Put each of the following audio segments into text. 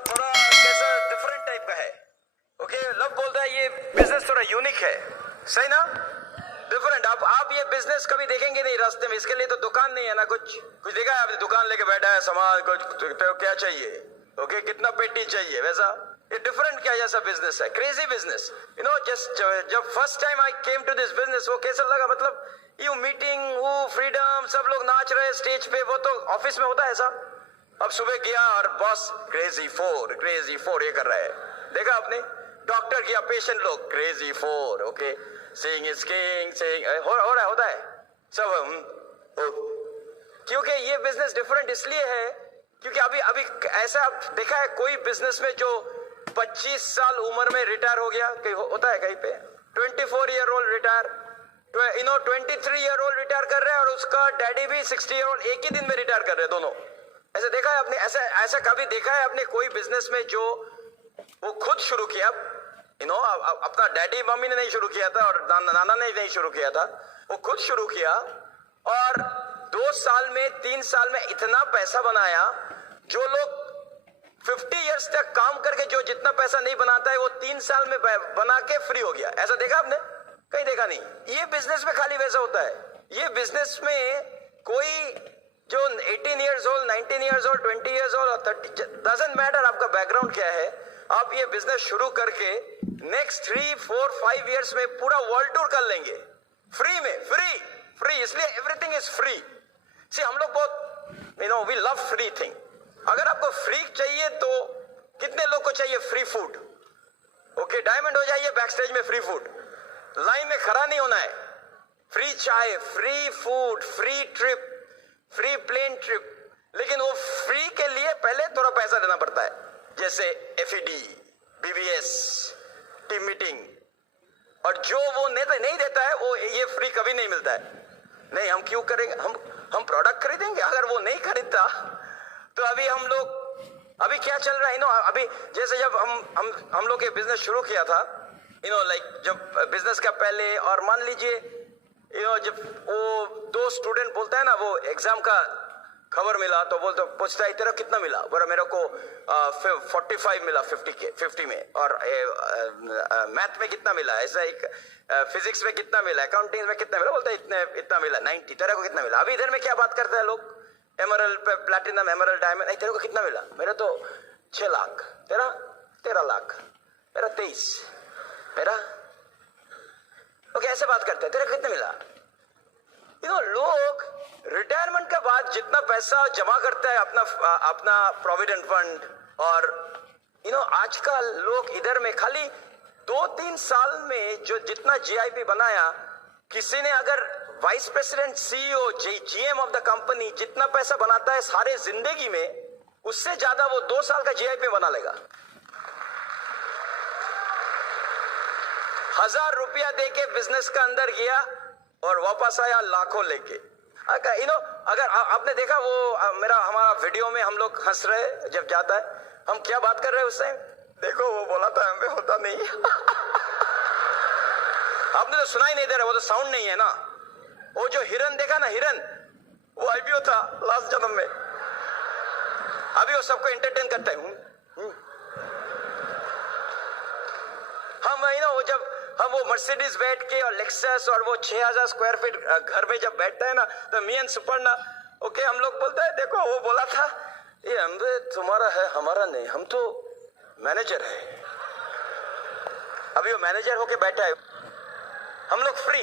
थोड़ा कैसा different type का है। ओके, लव बोलता है ये बिजनेस थोड़ा यूनिक है, सही ना? डिफरेंट। आप ये बिजनेस कभी देखेंगे नहीं रास्ते में, इसके लिए तो दुकान नहीं है ना, कुछ देखा है आपने? दुकान लेके बैठा है, सामान कुछ तो क्या चाहिए, ओके, कितना पेटी चाहिए, वैसा ये डिफरेंट क्या जैसा बिजनेस है, crazy business. You know, just जब first time I came to this business, वो कैसा लगा, मतलब यू मीटिंग, वो फ्रीडम, सब लोग नाच रहे स्टेज पे, वो तो ऑफिस में होता है ऐसा। अब सुबह गया और बॉस क्रेजी फोर ये कर रहा है, देखा आपने? डॉक्टर किया, पेशेंट लोग crazy four, okay, saying is king, saying हो रहा है, होता है सब। क्योंकि ये बिजनेस डिफरेंट इसलिए है क्योंकि अभी ऐसा आप देखा है कोई बिजनेस में जो 25 साल उम्र में रिटायर हो गया, कहीं होता है कहीं पे? 24 year old retire, 23 year old retire कर रहे हैं, और उसका डैडी भी 60 ईयर ओल्ड एक ही दिन में रिटायर कर रहे हैं दोनों। ऐसा देखा है आपने? ऐसा कभी देखा है आपने कोई बिजनेस में जो वो खुद शुरू किया, अपना डैडी मम्मी ने नहीं शुरू किया था और नाना ने नहीं शुरू किया था, वो खुद शुरू किया और 2 साल में 3 साल में इतना पैसा बनाया, जो लोग 50 इयर्स तक काम करके जो जितना पैसा नहीं बनाता है वो 3 साल में बना के फ्री हो गया। ऐसा देखा आपने? कहीं देखा नहीं। ये बिजनेस में खाली वैसा होता है। ये बिजनेस में कोई जो 18 years old, 19 years old, 20 years old, 30, doesn't matter आपका बैकग्राउंड क्या है, आप ये बिजनेस शुरू करके नेक्स्ट 3, 4, 5 इयर्स में पूरा वर्ल्ड टूर कर लेंगे फ्री में। फ्री इसलिए एवरीथिंग इज फ्री। सी, हम लोग बहुत वी लव फ्री थिंग। अगर आपको फ्री चाहिए तो कितने लोग को चाहिए फ्री फूड? ओके, डायमंड हो जाइए बैक स्टेज में, फ्री फूड, लाइन में खड़ा नहीं होना है, फ्री चाय, free food, free trip, free plane trip. लेकिन वो फ्री के लिए पहले थोड़ा पैसा देना पड़ता है, जैसे FED, BBS, टीम मीटिंग, और जो वो नहीं देता है वो ये फ्री कभी नहीं मिलता है। नहीं, हम क्यों करेंगे? हम प्रोडक्ट खरीदेंगे। अगर वो नहीं खरीदता तो अभी क्या चल रहा है, अभी जैसे जब हम लोग ये बिजनेस शुरू किया था, लाइक जब बिजनेस का पहले, और मान लीजिए जब वो 2 स्टूडेंट बोलता है ना, वो एग्जाम का खबर मिला तो पूछता है तेरा कितना मिला, बोला मेरे को 45 मिला 50 में, और मैथ में कितना मिला, ऐसा एक फिजिक्स में कितना मिला, अकाउंटिंग में कितना मिला, बोलता है इतना मिला 90, तेरे को कितना मिला? अभी इधर में क्या बात करते हैं लोग, एमरल्ड, प्लैटिनम, एमरल्ड, डायमंड, नहीं तेरे को कितना मिला? मेरा तो 6 लाख, तेरा 13 लाख, मेरा 23, मेरा ओके, ऐसे बात करते हैं, तेरे को कितना मिला? लोग रिटायरमेंट के बाद जितना पैसा जमा करता है अपना प्रोविडेंट फंड, और आजकल लोग इधर में खाली 2-3 साल में जो जितना GIP बनाया, किसी ने अगर vice president, CEO, GM of the company जितना पैसा बनाता है सारे जिंदगी में, उससे ज्यादा वो 2 साल का GIP बना लेगा। 1000 रुपया देके बिजनेस का अंदर गया और वापस आया लाखों लेके। अगर आपने देखा वो हमारा वीडियो में हम लोग हंस रहे जब जाता है, हम क्या बात कर रहे हैं उस टाइम? देखो वो बोला था हमें होता नहीं। आपने तो सुनाई नहीं दे रहा, वो तो साउंड नहीं है ना। वो जो हिरन देखा ना, हिरन, वो IPO था लास्ट जन्म में। अभी वो सबको एंटरटेन करता है। जब हम वो मर्सिडीज बैठ के और लेक्सस और वो 6000 स्क्वायर फीट घर में जब बैठता है ना, तो मियन सुपरना, ओके, हम लोग बोलते हैं देखो वो बोला था ये तुम्हारा है हमारा नहीं, हम तो मैनेजर है। अभी वो मैनेजर होके बैठा है, हम लोग फ्री।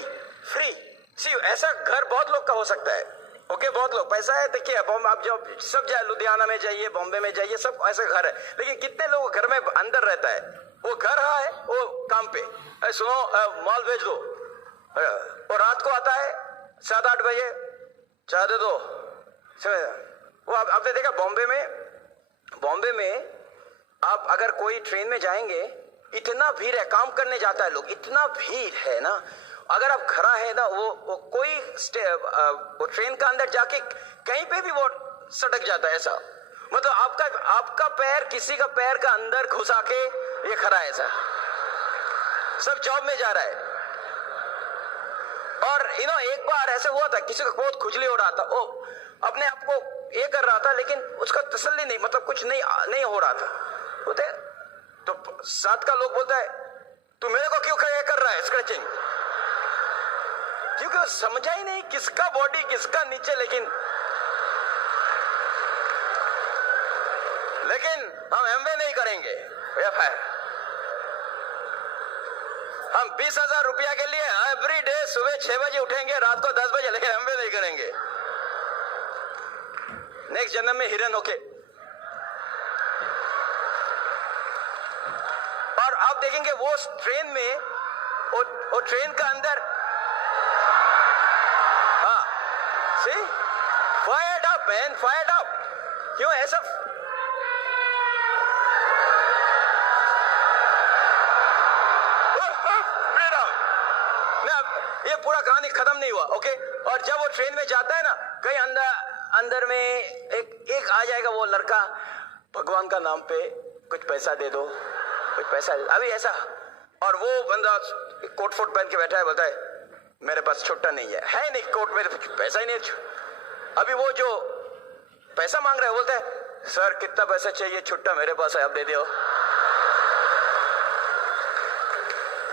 सी, ऐसा घर बहुत लोग का हो सकता है, ओके, बहुत लोग, पैसा है, देखिए आप जब सब जाए, लुधियाना में जाइए, बॉम्बे में जाइए, सब ऐसा घर है, लेकिन कितने लोग घर में अंदर रहता है, वो घर है, वो काम पे, सुनो माल भेज दो, और रात को आता है 7-8 बजे, चाय दे दो। वो आपने देखा बॉम्बे में आप अगर कोई ट्रेन में जाएंगे, इतना भीड़ है, काम करने जाता है लोग, इतना भीड़ है ना, अगर आप खड़ा है ना, वो कोई वो ट्रेन का अंदर जाके कहीं पे भी वो सटक जाता है, ऐसा, मतलब आपका पैर किसी का पैर का अंदर घुसा के ये खड़ा है, ऐसा सब जॉब में जा रहा है। और एक बार ऐसे हुआ था, किसी को बहुत खुजली हो रहा था, वो अपने आप को ये कर रहा था, लेकिन उसका तसल्ली नहीं, मतलब कुछ नहीं हो रहा था, बोलते तो साथ का लोग बोलता है तू मेरे को क्यों कर रहा है स्क्रैचिंग, क्योंकि समझा ही नहीं किसका बॉडी किसका नीचे। लेकिन हम एमवे नहीं करेंगे, हम 20,000 रुपया के लिए एवरी डे सुबह 6 बजे उठेंगे, रात को 10 बजे, लेकिन एमवे नहीं करेंगे। नेक्स्ट जन्म में हिरन होके। और आप देखेंगे वो ट्रेन में, वो ट्रेन का अंदर, हाँ see fired up man, fired up. क्यों ऐसा? ये पूरा कहानी खत्म नहीं हुआ, ओके। और जब वो ट्रेन में जाता है ना, कहीं अंदर में एक आ जाएगा वो लड़का, भगवान का नाम पे कुछ पैसा दे दो, कुछ पैसा अभी ऐसा। और वो बंदा कोट फोट पहन के बैठा है, बोलता है मेरे पास छुट्टा नहीं है नहीं, कोट में तो पैसा ही नहीं। अभी वो जो पैसा मांग रहा है बोलता है सर कितना पैसा चाहिए, छुट्टा मेरे पास है, आप दे दो।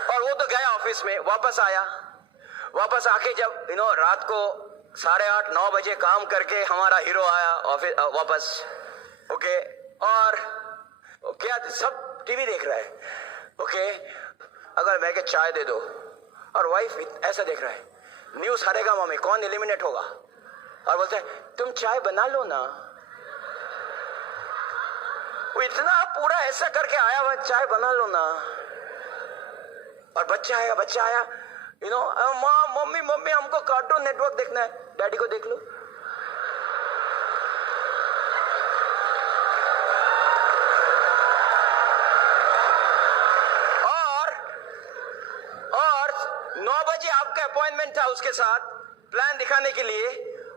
और वो तो गया ऑफिस में, वापस आके जब रात को 8:30-9 बजे काम करके हमारा हीरो आया ऑफिस वापस, ओके। और क्या सब टीवी देख रहा है, ओके। अगर मैं के चाय दे दो, और वाइफ ऐसा देख रहा है, न्यूज हारेगा मम्मी, कौन एलिमिनेट होगा, और बोलते हैं तुम चाय बना लो ना। वो इतना पूरा ऐसा करके आया हुआ, चाय बना लो ना। और बच्चा आया मम्मी हमको कार्टून नेटवर्क देखना है, डैडी को देख लो। और 9 बजे आपका अपॉइंटमेंट था उसके साथ प्लान दिखाने के लिए,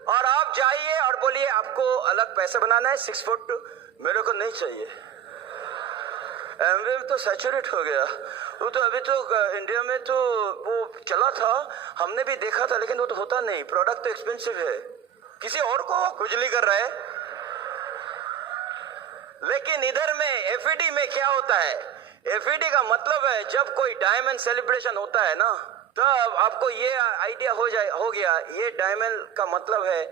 और आप जाइए और बोलिए आपको अलग पैसा बनाना है 6 फुट, मेरे को नहीं चाहिए। एमवे तो सैचुरेट हो गया, वो तो अभी तो इंडिया में तो वो चला था, हमने भी देखा था, लेकिन वो तो होता नहीं, प्रोडक्ट तो एक्सपेंसिव है, किसी और को खुजली कर रहा है। लेकिन इधर में एफईडी में क्या होता है, एफईडी का मतलब है जब कोई डायमंड सेलिब्रेशन होता है ना, तब आपको ये आइडिया हो गया, ये डायमंड का मतलब है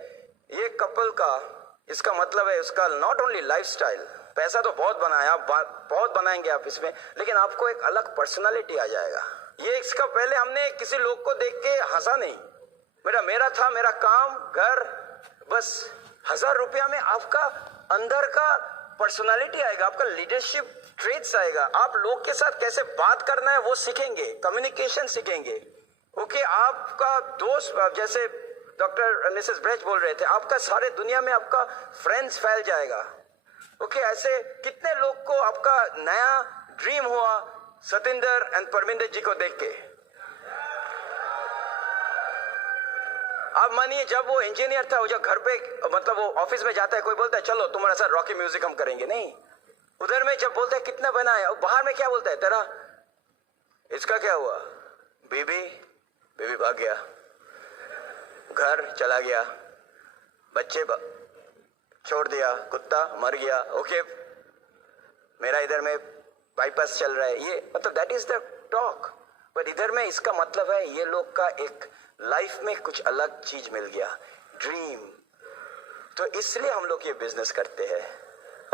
ये कपल का, इसका मतलब है उसका नॉट ओनली लाइफस्टाइल। पैसा तो बहुत बनाया, बहुत बनाएंगे आप इसमें, लेकिन आपको एक अलग पर्सनालिटी आ जाएगा। ये इसका पहले हमने किसी लोग को देख के हंसा नहीं, मेरा था मेरा काम घर, बस 1000 रुपया में आपका अंदर का पर्सनालिटी आएगा, आपका लीडरशिप ट्रेट्स आएगा, आप लोग के साथ कैसे बात करना है वो सीखेंगे, कम्युनिकेशन सीखेंगे, ओके। आपका दोस्त, जैसे डॉक्टर मिसेस ब्रेच बोल रहे थे, आपका सारे दुनिया में आपका फ्रेंड्स फैल जाएगा, ओके। ऐसे कितने लोग को आपका नया ड्रीम हुआ सतिंदर एंड परमिंदर जी को देख के। अब मानिए जब वो इंजीनियर था, वो जब घर पे मतलब वो ऑफिस में जाता है, कोई बोलता है चलो तुम्हारा साथ रॉकी म्यूजिक हम करेंगे, नहीं। उधर में जब बोलता है कितना बना है, बाहर में क्या बोलता है तेरा, इसका क्या हुआ, बेबी भाग गया, घर चला गया, बच्चे छोड़ दिया, कुत्ता मर गया, ओके। मेरा इधर में बाईपास चल रहा है, ये मतलब that is the talk. But इधर में इसका मतलब है ये लोग का एक लाइफ में कुछ अलग चीज मिल गया, ड्रीम। तो इसलिए हम लोग ये बिजनेस करते हैं,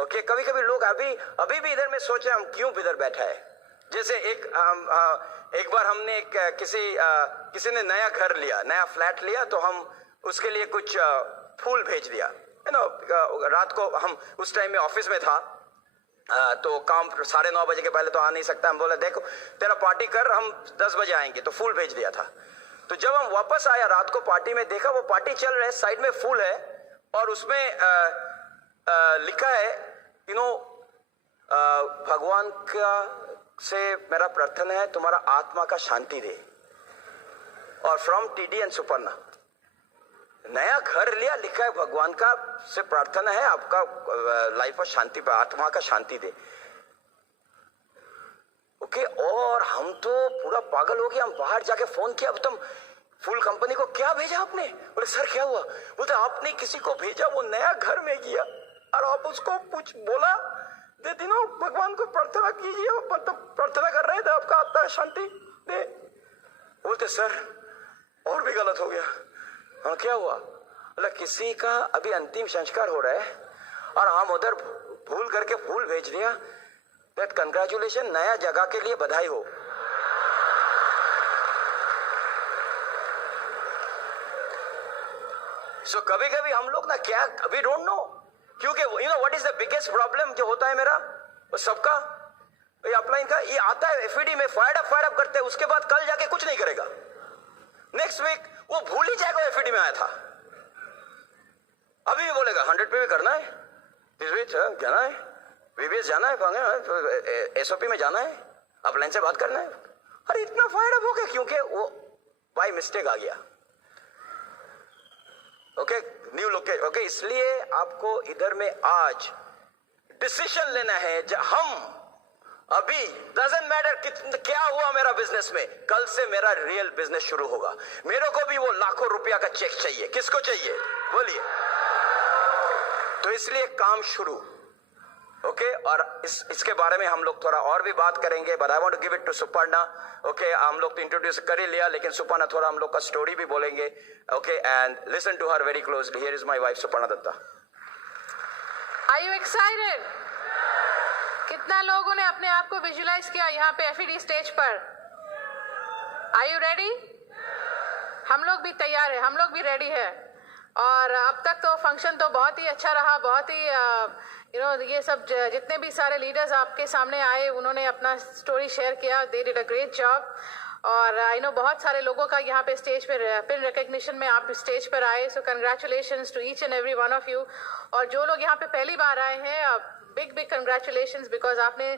ओके। कभी कभी लोग अभी भी इधर में सोचे हम क्यों इधर बैठा है। जैसे एक बार हमने किसी ने नया घर लिया, नया फ्लैट लिया, तो हम उसके लिए कुछ फूल भेज दिया, रात को हम उस टाइम में ऑफिस में था, तो काम 9:30 बजे के पहले तो आ नहीं सकता। हम बोले देखो तेरा पार्टी कर, हम 10 बजे आएंगे, तो फूल भेज दिया था। तो जब हम वापस आया रात को पार्टी में, देखा वो पार्टी चल रहा है, साइड में फूल है, और उसमें लिखा है भगवान का से मेरा प्रार्थना है तुम्हारा आत्मा का शांति दे, और फ्रॉम टीडी एंड सुपर्णा। नया घर लिया, लिखा है भगवान का से प्रार्थना है आपका लाइफ में शांति, आत्मा का शांति दे, ओके। और हम तो पूरा पागल हो गए, हम बाहर जाके फोन किया, तुम फूल कंपनी को क्या भेजा आपने? बोले सर क्या हुआ? बोलते आपने किसी को भेजा, वो नया घर में गया, और आप उसको बोला दे दिनों भगवान को प्रार्थना कीजिए, मतलब प्रार्थना कर रहे थे आपका आत्मा शांति दे। बोलते सर और भी गलत हो गया। हाँ क्या हुआ? बोला किसी का अभी अंतिम संस्कार हो रहा है और हम उधर भूल करके फूल भेज दिया। दैट कंग्रेचुलेशन, नया जगह के लिए बधाई हो। सो कभी कभी हम लोग ना क्या वी डोंट नो, क्योंकि you know what is the biggest problem जो होता है मेरा वो सबका अपलाइन का, ये आता है एफईडी में फायर अप करते हैं, उसके बाद कल जाके कुछ नहीं करेगा, नेक्स्ट वीक वो भूल ही जाएगा एफईडी में आया था। अभी भी बोलेगा 100 पे भी करना है, इस बीच जाना है, वीबीएस जाना है, एसओपी में जाना है, अपलाइन से बात करना है। अरे इतना फायर अप हो गया क्योंकि वो बाय मिस्टेक आ गया। Okay new location. ओके इसलिए आपको इधर में आज डिसीजन लेना है। हम अभी डजंट मैटर क्या हुआ मेरा बिजनेस में, कल से मेरा रियल बिजनेस शुरू होगा। मेरे को भी वो लाखों रुपया का चेक चाहिए। किसको चाहिए बोलिए? तो इसलिए काम शुरू। ओके और इसके बारे में हम लोग थोड़ा और भी बात करेंगे, but I want to give it to Suparna. Okay हम लोग तो इंट्रोड्यूस कर ही लिया, लेकिन सुपर्णा थोड़ा हम लोग का स्टोरी भी बोलेंगे। Okay and listen to her very closely. Here is my wife Suparna Datta. Are you excited? कितना लोगों ने अपने आप को विजुलाइज किया यहाँ पे एफईडी स्टेज पर? Are you ready? हम लोग भी तैयार है, हम लोग भी रेडी है। और अब तक तो फंक्शन तो बहुत ही अच्छा रहा, बहुत ही ये सब जितने भी सारे लीडर्स आपके सामने आए उन्होंने अपना स्टोरी शेयर किया, they did a great job. और आई नो बहुत सारे लोगों का यहाँ पे स्टेज पे पिन रिकग्निशन में आप स्टेज पर आए, so congratulations to each and every one of you. और जो लोग यहाँ पे पहली बार आए हैं, बिग बिग कंग्रेचुलेशंस, बिकॉज आपने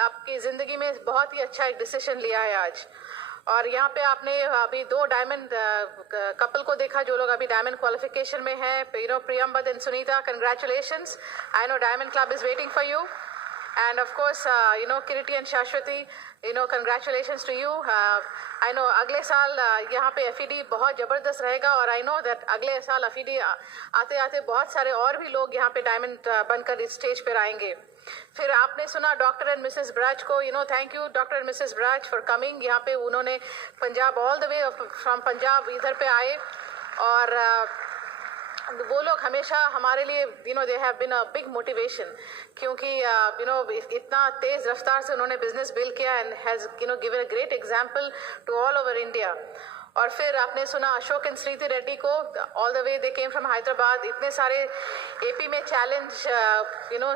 आपकी ज़िंदगी में बहुत ही अच्छा एक डिसीजन लिया है आज। और यहाँ पे आपने अभी 2 डायमंड कपल को देखा जो लोग अभी डायमंड क्वालिफिकेशन में हैं, Priyambad and Sunita, congratulations. I know diamond club is waiting for you. And of course, Kiriti and Shashwati, congratulations to you. I know अगले साल यहाँ पे एफईडी बहुत ज़बरदस्त रहेगा और I know that अगले साल एफईडी आते आते बहुत सारे और भी लोग यहाँ पे डायमंड बनकर इस स्टेज पर आएंगे। फिर आपने सुना डॉक्टर एंड मिसेस ब्राज को, thank you doctor and Mrs Braj for coming. यहाँ पे उन्होंने Punjab all the way from Punjab इधर पे आए और वो लोग हमेशा हमारे लिए they have been a big motivation, क्योंकि इतना तेज रफ्तार से उन्होंने बिजनेस बिल्ड किया and has given a great example to all over India. और फिर आपने सुना अशोक एंड श्रीति रेड्डी को, all the way they came from Hyderabad, इतने सारे एपी में चैलेंज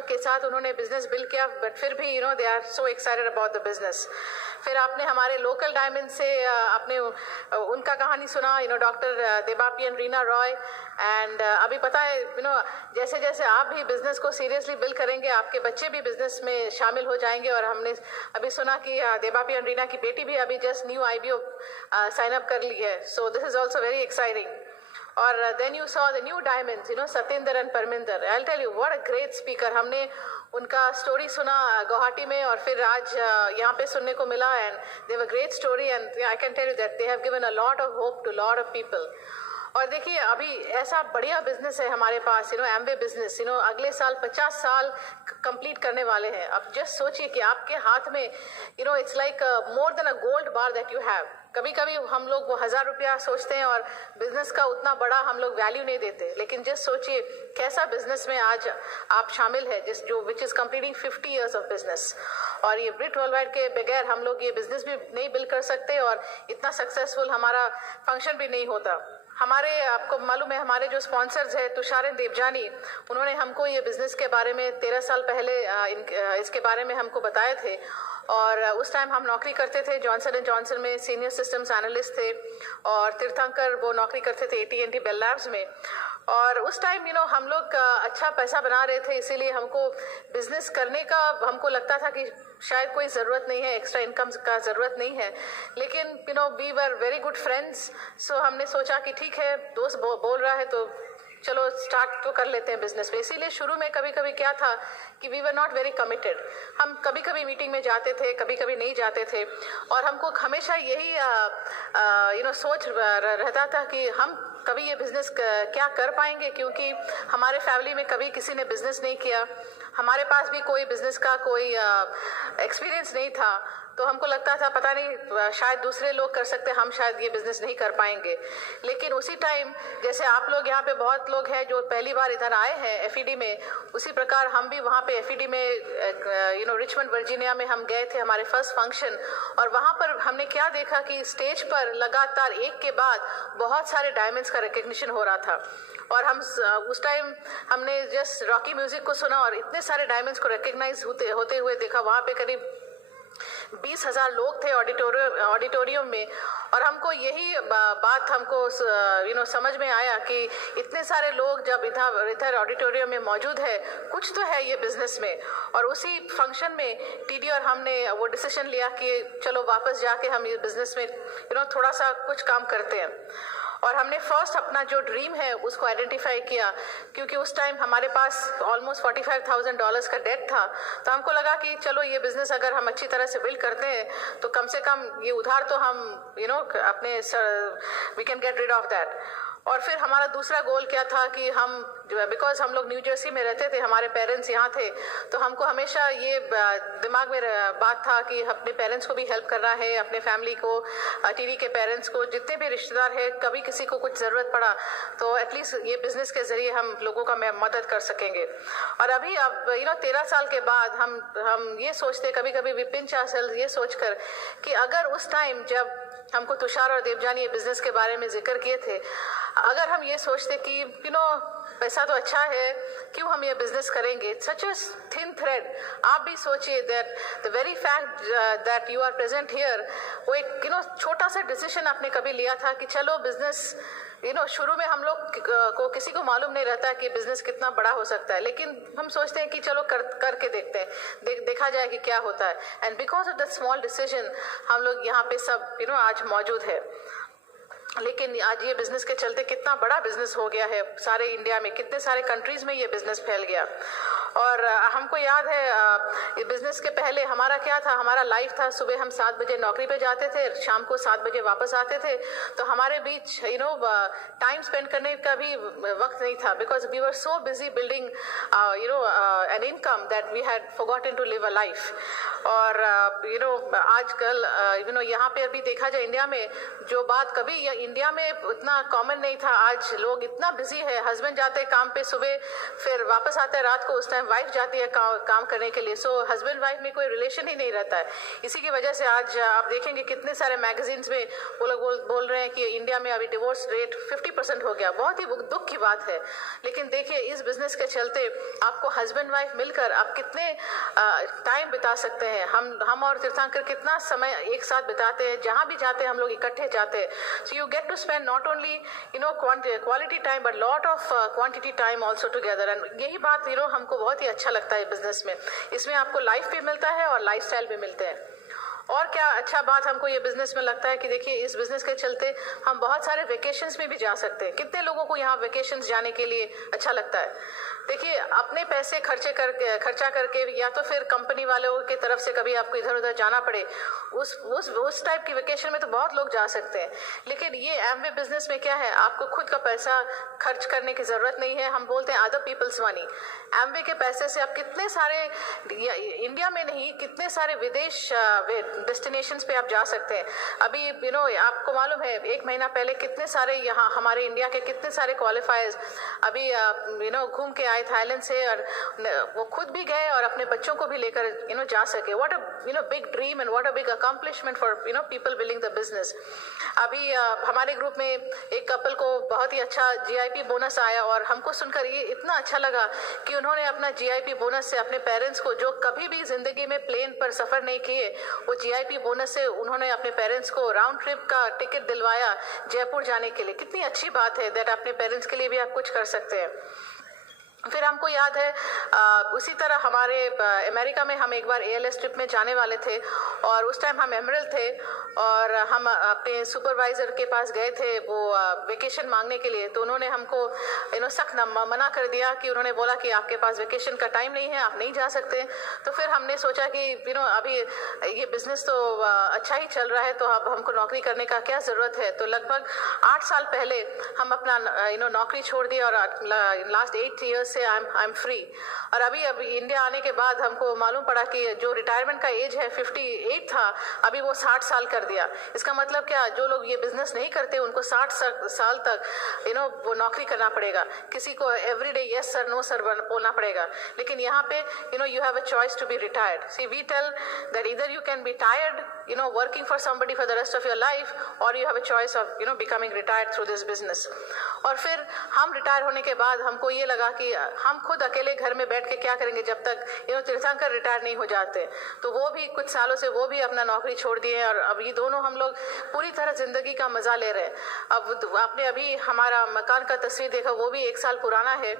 के साथ उन्होंने बिजनेस बिल्ड किया, बट फिर भी they are so excited about the business. फिर आपने हमारे लोकल डायमंड से आपने उनका कहानी सुना, doctor Debapi and Reena Roy. And अभी पता है जैसे जैसे आप भी बिजनेस को सीरियसली बिल्ड करेंगे, आपके बच्चे भी बिजनेस में शामिल हो जाएंगे। और हमने अभी सुना कि देबापी एंड रीना की बेटी भी अभी just new IBO sign up कर ली है, so this is also very exciting. और then you saw the new diamonds, Satendra and Parminder. I will tell you what a great speaker. हमने उनका स्टोरी सुना गुवाहाटी में और फिर आज यहाँ पे सुनने को मिला, and they have a great story and I can tell you that they have given a lot of hope to lot of people. और देखिए अभी ऐसा बढ़िया बिजनेस है हमारे पास, एमवे बिजनेस, अगले साल 50 साल कंप्लीट करने वाले हैं। अब जस्ट सोचिए कि आपके हाथ में it's like more than a gold bar that you have. कभी कभी हम लोग वो 1000 रुपया सोचते हैं और बिजनेस का उतना बड़ा हम लोग वैल्यू नहीं देते, लेकिन जस्ट सोचिए कैसा बिजनेस में आज आप शामिल है, which is completing 50 years of business. और ये ब्रिट वर्ल्डवाइड के बगैर हम लोग ये बिजनेस भी नहीं बिल्ड कर सकते और इतना सक्सेसफुल हमारा फंक्शन भी नहीं होता। हमारे आपको मालूम है हमारे जो स्पॉन्सर्स है तुषार एंड देवजानी, उन्होंने हमको ये बिजनेस के बारे में 13 साल पहले इसके बारे में हमको बताए थे। और उस टाइम हम नौकरी करते थे जॉनसन एंड जॉनसन में, सीनियर सिस्टम्स एनालिस्ट थे। और तीर्थंकर वो नौकरी करते थे AT&T बेल लैब्स में। और उस टाइम हम लोग अच्छा पैसा बना रहे थे, इसीलिए हमको बिजनेस करने का हमको लगता था कि शायद कोई ज़रूरत नहीं है, एक्स्ट्रा इनकम का ज़रूरत नहीं है। लेकिन we were very good friends, so हमने सोचा कि ठीक है दोस्त बोल रहा है तो चलो स्टार्ट तो कर लेते हैं बिजनेस में। इसीलिए शुरू में कभी कभी क्या था कि we were not very committed. हम कभी कभी मीटिंग में जाते थे, कभी कभी नहीं जाते थे। और हमको हमेशा यही सोच रहता था कि हम कभी ये बिज़नेस क्या कर पाएंगे, क्योंकि हमारे फैमिली में कभी किसी ने बिज़नेस नहीं किया, हमारे पास भी कोई बिज़नेस का कोई एक्सपीरियंस नहीं था। तो हमको लगता था पता नहीं शायद दूसरे लोग कर सकते, हम शायद ये बिज़नेस नहीं कर पाएंगे। लेकिन उसी टाइम जैसे आप लोग यहाँ पे बहुत लोग हैं जो पहली बार इधर आए हैं एफईडी में, उसी प्रकार हम भी वहाँ पे एफईडी में रिचमंड वर्जीनिया में हम गए थे हमारे फर्स्ट फंक्शन, और वहाँ पर हमने क्या देखा कि स्टेज पर लगातार एक के बाद बहुत सारे डायमंड्स का रिकग्निशन हो रहा था। और हम उस टाइम हमने जस्ट रॉकी म्यूजिक को सुना और इतने सारे डायमंड्स को रिकग्नाइज होते हुए देखा। वहाँ पे करीब 20,000 लोग थे ऑडिटोरियम में, और हमको यही बात हमको समझ में आया कि इतने सारे लोग जब इधर ऑडिटोरियम में मौजूद है, कुछ तो है ये बिजनेस में। और उसी फंक्शन में टीडी और हमने वो डिसीजन लिया कि चलो वापस जाके हम ये बिजनेस में थोड़ा सा कुछ काम करते हैं। और हमने फर्स्ट अपना जो ड्रीम है उसको आइडेंटिफाई किया, क्योंकि उस टाइम हमारे पास ऑलमोस्ट $45,000 का डेट था। तो हमको लगा कि चलो ये बिजनेस अगर हम अच्छी तरह से बिल्ड करते हैं तो कम से कम ये उधार तो हम अपने we can get rid of that. और फिर हमारा दूसरा गोल क्या था कि हम बिकॉज हम लोग न्यू जर्सी में रहते थे, हमारे पेरेंट्स यहाँ थे, तो हमको हमेशा ये दिमाग में बात था कि अपने पेरेंट्स को भी हेल्प करना है, अपने फैमिली को, टीडी के पेरेंट्स को, जितने भी रिश्तेदार हैं, कभी किसी को कुछ ज़रूरत पड़ा तो एटलीस्ट ये बिज़नेस के ज़रिए हम लोगों का मदद कर सकेंगे। और अभी अब 13 साल के बाद हम ये सोचते, कभी कभी वी पिंच आवरसेल्व्स ये सोचकर कि अगर उस टाइम जब हमको तुषार और देवजानी ये बिज़नेस के बारे में जिक्र किए थे, अगर हम ये सोचते कि पैसा तो अच्छा है, क्यों हम ये बिजनेस करेंगे, सच अ थिन थ्रेड। आप भी सोचिए that the very fact that you are present here, वो एक छोटा सा डिसीजन आपने कभी लिया था कि चलो बिजनेस शुरू में हम लोग को किसी को मालूम नहीं रहता है कि बिजनेस कितना बड़ा हो सकता है, लेकिन हम सोचते हैं कि चलो करके देखते हैं, देखा जाए कि क्या होता है। And because of that small decision हम लोग यहाँ पे सब आज मौजूद है। लेकिन आज ये बिजनेस के चलते कितना बड़ा बिजनेस हो गया है, सारे इंडिया में कितने सारे कंट्रीज में ये बिजनेस फैल गया। और हमको याद है बिजनेस के पहले हमारा क्या था, हमारा लाइफ था, सुबह हम 7 बजे नौकरी पे जाते थे, शाम को 7 बजे वापस आते थे, तो हमारे बीच टाइम स्पेंड करने का भी वक्त नहीं था, because we were so busy building an income that we had forgotten to live a life. और आजकल यहाँ पे अभी देखा जाए इंडिया में, जो बात कभी इंडिया में इतना कॉमन नहीं था, आज लोग इतना बिजी है, हस्बैंड जाते हैं काम पे सुबह, फिर वापस आते हैं रात को, उस टाइम वाइफ जाती है काम करने के लिए। सो हस्बैंड वाइफ में कोई रिलेशन ही नहीं रहता है। इसी की वजह से आज आप देखेंगे कितने सारे मैगजीन्स में वो लोग बोल रहे हैं कि इंडिया में अभी डिवोर्स रेट 50% हो गया। बहुत ही दुख की बात है। लेकिन देखिए इस बिजनेस के चलते आपको हस्बैंड वाइफ मिलकर आप कितने टाइम बिता सकते हैं। हम और तीर्थंकर कितना समय एक साथ बिताते हैं, जहाँ भी जाते हैं हम लोग इकट्ठे जाते हैं। So you get to spend not only quality time but lot of quantity time also together. And यही बात हमको बहुत ही अच्छा लगता है बिजनेस में। इसमें आपको लाइफ भी मिलता है और लाइफस्टाइल भी मिलते हैं। और क्या अच्छा बात हमको ये बिजनेस में लगता है कि देखिए इस बिजनेस के चलते हम बहुत सारे वेकेशंस में भी जा सकते हैं। कितने लोगों को यहाँ वेकेशंस जाने के लिए अच्छा लगता है। देखिए अपने पैसे खर्चा करके या तो फिर कंपनी वालों की तरफ से कभी आपको इधर उधर जाना पड़े, उस टाइप की वेकेशन में तो बहुत लोग जा सकते हैं। लेकिन ये एमवे बिजनेस में क्या है, आपको खुद का पैसा खर्च करने की जरूरत नहीं है। हम बोलते हैं अदर पीपल्स मनी। एमवे के पैसे से आप कितने सारे इंडिया में नहीं कितने सारे विदेश डेस्टिनेशंस पे आप जा सकते हैं। अभी आपको मालूम है 1 महीना पहले कितने सारे यहाँ हमारे इंडिया के कितने सारे क्वालिफायर्स अभी घूम के आए थाईलैंड से, और वो खुद भी गए और अपने बच्चों को भी लेकर जा सके। What a big dream and what a big accomplishment for people building the business. अभी हमारे ग्रुप में एक कपल को बहुत ही अच्छा जीआईपी बोनस आया, और हमको सुनकर ये इतना अच्छा लगा कि उन्होंने अपना जीआईपी बोनस से अपने पेरेंट्स को, जो कभी भी जिंदगी में प्लेन पर सफर नहीं किए, वो जीआईपी बोनस से उन्होंने अपने पेरेंट्स को राउंड ट्रिप का टिकट दिलवाया जयपुर जाने के लिए। कितनी अच्छी बात है दैट अपने पेरेंट्स के लिए भी आप कुछ कर सकते हैं। फिर हमको याद है उसी तरह हमारे अमेरिका में हम एक बार ALS ट्रिप में जाने वाले थे और उस टाइम हम एमरल्ड थे और हम अपने सुपरवाइज़र के पास गए थे वो वेकेशन मांगने के लिए। तो उन्होंने हमको सख्त मना कर दिया कि उन्होंने बोला कि आपके पास वेकेशन का टाइम नहीं है, आप नहीं जा सकते। तो फिर हमने सोचा कि अभी ये बिज़नेस तो अच्छा ही चल रहा है, तो अब हमको नौकरी करने का क्या ज़रूरत है। तो लगभग 8 साल पहले हम अपना नौकरी छोड़ दिए और लास्ट 8 ईयर्स से आई एम फ्री। और अभी इंडिया आने के बाद हमको मालूम पड़ा कि जो रिटायरमेंट का एज है 58 था, अभी वो 60 साल कर दिया। इसका मतलब क्या, जो लोग ये बिजनेस नहीं करते उनको 60 साल तक वो नौकरी करना पड़ेगा। किसी को everyday yes sir no sir बोलना पड़ेगा। लेकिन यहाँ पे you have a choice to be retired. See we tell that either you can be tired working for somebody for the rest of your life, or you have a choice of becoming retired through this business. और फिर हम retire होने के बाद हमको ये लगा कि हम खुद अकेले घर में बैठ के क्या करेंगे जब तक तीर्थंकर रिटायर नहीं हो जाते। तो वो भी कुछ सालों से वो भी अपना नौकरी छोड़ दिए और अब ये दोनों हम लोग पूरी तरह जिंदगी का मजा ले रहे हैं। अब आपने अभी हमारा मकान का तस्वीर देखा, वो भी 1 साल पुराना है।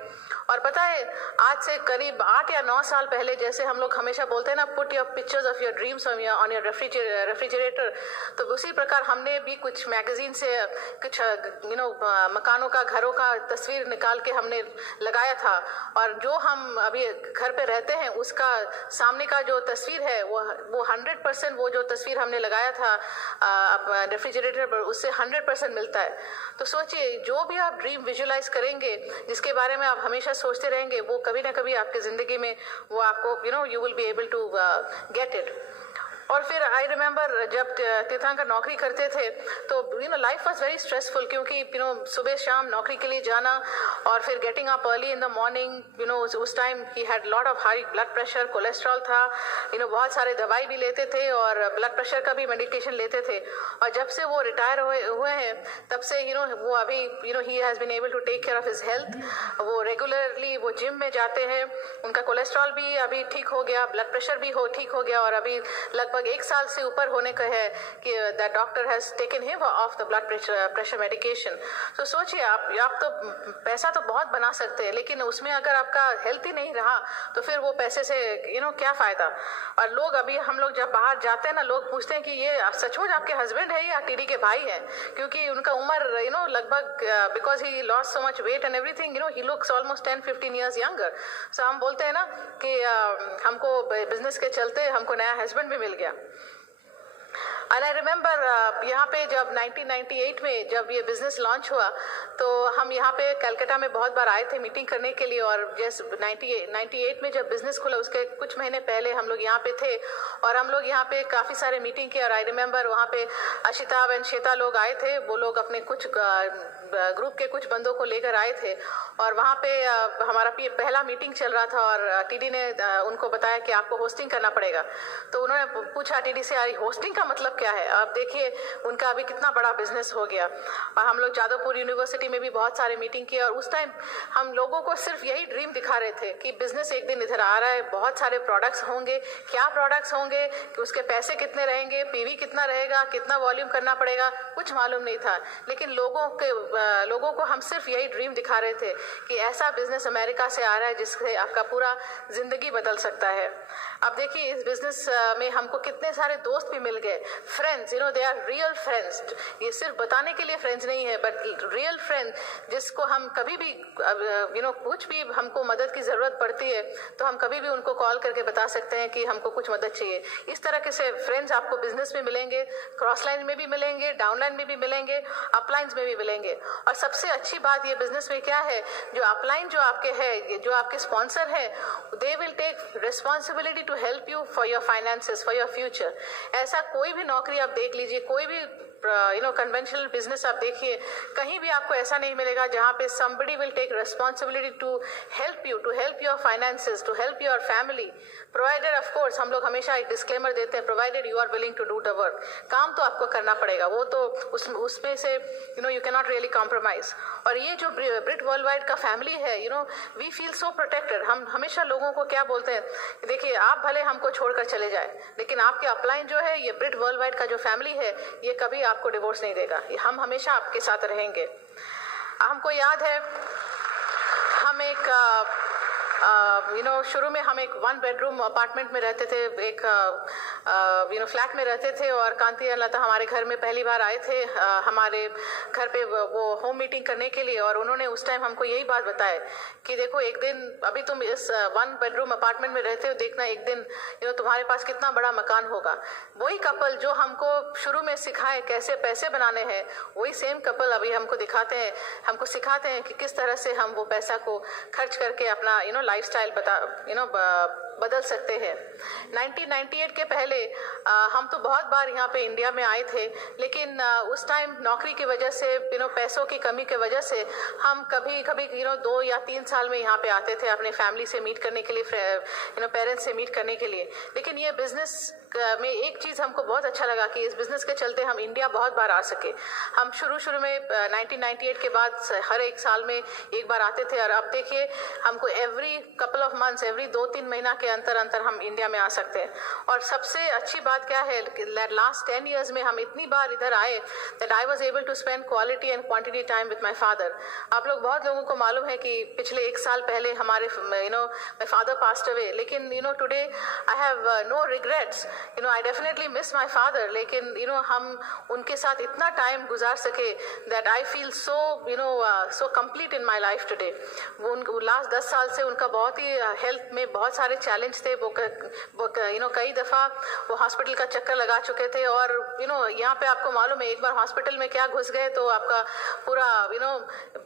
और पता है आज से करीब 8 या 9 साल पहले, जैसे हम लोग हमेशा बोलते हैं ना, put your pictures of your dreams on your refrigerator, तो उसी प्रकार हमने भी कुछ मैगजीन से कुछ मकानों का, घरों का तस्वीर निकाल के हमने लगाया था। और जो हम अभी घर पे रहते हैं उसका सामने का जो तस्वीर है वो 100% वो जो तस्वीर हमने लगाया था रेफ्रिजरेटर पर, उससे 100% मिलता है। तो सोचिए, जो भी आप ड्रीम विजुलाइज करेंगे, जिसके बारे में आप हमेशा सोचते रहेंगे, वो कभी ना कभी आपकी जिंदगी में वो आपको you will be able to get it. और फिर आई रिमेंबर जब तीर्थंकर नौकरी करते थे तो लाइफ वाज वेरी स्ट्रेसफुल, क्योंकि सुबह शाम नौकरी के लिए जाना और फिर getting up early in the morning. उस time he had lot of high blood pressure, cholesterol था, बहुत सारे दवाई भी लेते थे और ब्लड प्रेशर का भी मेडिकेशन लेते थे। और जब से वो रिटायर हुए हैं तब से वो अभी ही has been able to take care of his health. वो रेगुलरली वो जिम में जाते हैं, उनका कोलेस्ट्रॉल भी अभी ठीक हो गया, ब्लड प्रेशर भी ठीक हो गया, और अभी लगभग 1 साल से ऊपर होने का है कि the doctor has taken him of the blood pressure medication. तो सोचिए, आप तो पैसा तो बहुत बना सकते हैं, लेकिन उसमें अगर आपका हेल्थ ही नहीं रहा तो फिर वो पैसे से क्या फायदा। और लोग अभी हम लोग जब बाहर जाते हैं ना, लोग पूछते हैं कि ये सचमुच आपके हस्बैंड है या टीडी के भाई हैं, क्योंकि उनका उम्र लगभग because he lost so much weight and everything, he looks almost 10-15 years younger. So हम बोलते हैं ना कि हमको बिजनेस के चलते हमको नया हस्बैंड भी मिल गया। एंड आई रिमेंबर यहाँ पे जब 1998 में जब ये बिज़नेस लॉन्च हुआ तो हम यहाँ पे कलकत्ता में बहुत बार आए थे मीटिंग करने के लिए। और जैसे 98 में जब बिज़नेस खुला उसके कुछ महीने पहले हम लोग यहाँ पे थे और हम लोग यहाँ पे काफ़ी सारे मीटिंग किए। और आई रिमेंबर वहाँ पे अशिता एंड श्वेता लोग आए थे, वो लोग अपने कुछ ग्रुप के कुछ बंदों को लेकर आए थे और वहाँ पे हमारा पहला मीटिंग चल रहा था और टीडी ने उनको बताया कि आपको होस्टिंग करना पड़ेगा। तो उन्होंने पूछा टीडी से, यार होस्टिंग का मतलब क्या है। अब देखिए उनका अभी कितना बड़ा बिजनेस हो गया। और हम लोग जादवपुर यूनिवर्सिटी में भी बहुत सारे मीटिंग किए और उस टाइम हम लोगों को सिर्फ यही ड्रीम दिखा रहे थे कि बिजनेस एक दिन इधर आ रहा है, बहुत सारे प्रोडक्ट्स होंगे, क्या प्रोडक्ट्स होंगे, कि उसके पैसे कितने रहेंगे, पीवी कितना रहेगा, कितना वॉल्यूम करना पड़ेगा, कुछ मालूम नहीं था। लेकिन लोगों को हम सिर्फ यही ड्रीम दिखा रहे थे कि ऐसा बिजनेस अमेरिका से आ रहा है जिससे आपका पूरा जिंदगी बदल सकता है। अब देखिए इस बिजनेस में हमको कितने सारे दोस्त भी मिल गए, friends, they are real friends. ये सिर्फ बताने के लिए फ्रेंड्स नहीं है, बट रियल फ्रेंड्स जिसको हम कभी भी कुछ भी हमको मदद की ज़रूरत पड़ती है तो हम कभी भी उनको कॉल करके बता सकते हैं कि हमको कुछ मदद चाहिए। इस तरह के से फ्रेंड्स आपको बिजनेस में मिलेंगे, क्रॉस लाइन में भी मिलेंगे, डाउन लाइन में भी मिलेंगे, अपलाइंस में भी मिलेंगे। और सबसे अच्छी बात ये बिजनेस में क्या है, जो अपलाइन जो आपके है, जो आपके स्पॉन्सर है, they will take responsibility to help you for your finances, for your future. ऐसा कोई भी नौकरी आप देख लीजिए, कोई भी कन्वेंशनल बिजनेस आप देखिए, कहीं भी आपको ऐसा नहीं मिलेगा जहाँ पे somebody will take responsibility to help you, to help your finances, to help your family, provided of course हम लोग हमेशा एक डिस्क्लेमर देते हैं, provided you are willing to do the work। काम तो आपको करना पड़ेगा, वो तो उसमें से you cannot really compromise। और ये जो ब्रिट वर्ल्ड वाइड का फैमिली है, we feel so protected। हम हमेशा लोगों को क्या बोलते हैं, देखिए आप भले हमको छोड़कर चले जाए, लेकिन आपके अपलाइन जो है, ये ब्रिट वर्ल्ड वाइड का जो फैमिली है, ये कभी आपको डिवोर्स नहीं देगा, हम हमेशा आपके साथ रहेंगे। हमको याद है हम एक शुरू में हम एक 1 बेडरूम अपार्टमेंट में रहते थे, एक फ्लैट में रहते थे, और कांति और लता हमारे घर में पहली बार आए थे हमारे घर पे वो होम मीटिंग करने के लिए। और उन्होंने उस टाइम हमको यही बात बताया कि देखो एक दिन अभी तुम इस 1 बेडरूम अपार्टमेंट में रहते हो, देखना एक दिन तुम्हारे पास कितना बड़ा मकान होगा। वही कपल जो हमको शुरू में सिखाए कैसे पैसे बनाने हैं, वही सेम कपल अभी हमको सिखाते हैं कि किस तरह से हम वो पैसा को खर्च करके अपना लाइफस्टाइल बदल सकते हैं। 1998 के पहले हम तो बहुत बार यहाँ पे इंडिया में आए थे, लेकिन उस टाइम नौकरी की वजह से पैसों की कमी की वजह से हम कभी 2 या 3 साल में यहाँ पे आते थे अपने फैमिली से मीट करने के लिए, पेरेंट्स से मीट करने के लिए। लेकिन ये बिजनेस में एक चीज़ हमको बहुत अच्छा लगा कि इस बिजनेस के चलते हम इंडिया बहुत बार आ सके। हम शुरू में 1998 के बाद हर एक साल में एक बार आते थे, और अब देखिए हमको every couple of months, every 2-3 महीना के अंतर हम इंडिया में आ सकते हैं। और सबसे अच्छी बात क्या है कि लास्ट 10 years में हम इतनी बार इधर आए that I was able to spend quality and quantity time with my father. आप लोग बहुत लोगों को मालूम है कि पिछले 1 साल पहले हमारे माय फादर पास्ड अवे, लेकिन today I have no regrets. I definitely miss my father, लेकिन हम उनके साथ इतना टाइम गुजार सके that I feel so complete in my life today. वो लास्ट 10 साल से उनका बहुत ही हेल्थ में बहुत सारे चैलेंज थे। वो कई दफ़ा वो हॉस्पिटल का चक्कर लगा चुके थे, और यहाँ पे आपको मालूम है एक बार हॉस्पिटल में क्या घुस गए तो आपका पूरा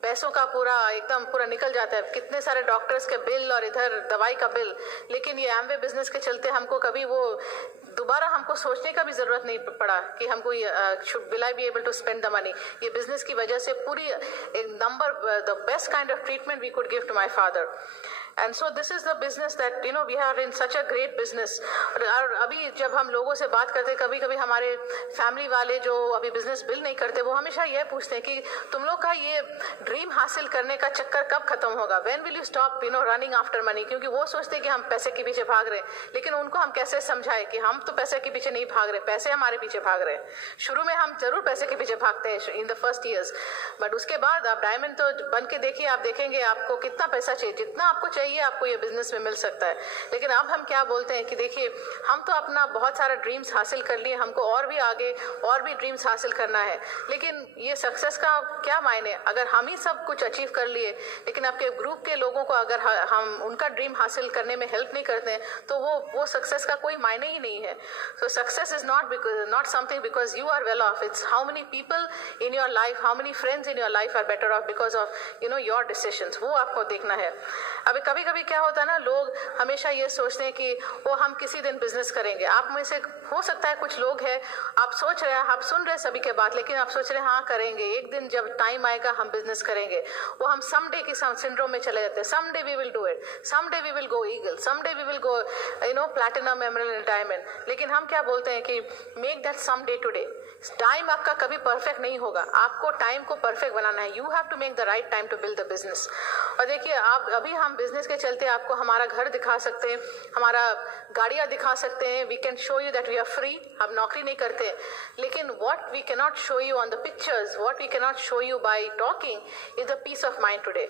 पैसों का पूरा निकल जाता है, कितने सारे डॉक्टर्स के बिल और इधर दवाई का बिल। लेकिन ये एमवे बिजनेस के चलते हमको कभी वो दोबारा हमको सोचने का भी जरूरत नहीं पड़ा कि हमको will I be able to spend the money. ये बिजनेस की वजह से पूरी the best kind of treatment we could give to my father. And so this is the business that we are in such a great business. और अभी जब हम लोगों से बात करते, कभी कभी हमारे फैमिली वाले जो अभी बिजनेस बिल्ड नहीं करते, वो हमेशा यह पूछते हैं कि तुम लोग का ये ड्रीम हासिल करने का चक्कर कब खत्म होगा, when will you stop running after money. क्योंकि वो सोचते हैं कि हम पैसे के पीछे भाग रहे हैं, लेकिन उनको हम कैसे समझाएं कि हम तो पैसे के पीछे नहीं भाग रहे, पैसे हमारे पीछे भाग रहे हैं। शुरू में हम जरूर पैसे के पीछे भागते हैं in the first years, but उसके बाद आप डायमंड तो बन के देखिए, आप देखेंगे आपको कितना पैसा चाहिए, जितना आपको चाहिए आपको ये बिजनेस में मिल सकता है। लेकिन अब हम क्या बोलते हैं कि देखिए हम तो अपना बहुत सारा ड्रीम्स हासिल कर लिए, हमको और भी आगे और भी ड्रीम्स हासिल करना है। लेकिन ये सक्सेस का क्या मायने अगर हम ही सब कुछ अचीव कर लिए, लेकिन आपके ग्रुप के लोगों को अगर हम उनका ड्रीम हासिल करने में हेल्प नहीं करते हैं, तो वो सक्सेस का कोई मायने ही नहीं है। So success is not something because you are well off, it's how many people in your life, how many friends in your life are better off because of your decisions. वो आपको देखना है। अभी कभी कभी क्या होता है ना, लोग हमेशा ये सोचते हैं कि वो हम किसी दिन बिजनेस करेंगे। आप में से हो सकता है कुछ लोग हैं, आप सोच रहे हैं, आप सुन रहे हैं सभी के बात, लेकिन आप सोच रहे हैं हाँ करेंगे, एक दिन जब टाइम आएगा हम बिजनेस करेंगे। वो हम समडे की सिंड्रोम में चले जाते हैं, someday we will do it, someday we will go eagle, someday we will go platinum, emerald, diamond. लेकिन हम क्या बोलते हैं कि make that someday today. Time आपका कभी परफेक्ट नहीं होगा, आपको टाइम को परफेक्ट बनाना है। You have to make the right time to build the business. और देखिए आप अभी हम बिजनेस के चलते आपको हमारा घर दिखा सकते हैं, हमारा गाड़ियाँ दिखा सकते हैं, we can show you that we are free. हम नौकरी नहीं करते, लेकिन what we can not show you on the pictures, what we can not show you by talking is the peace of mind today.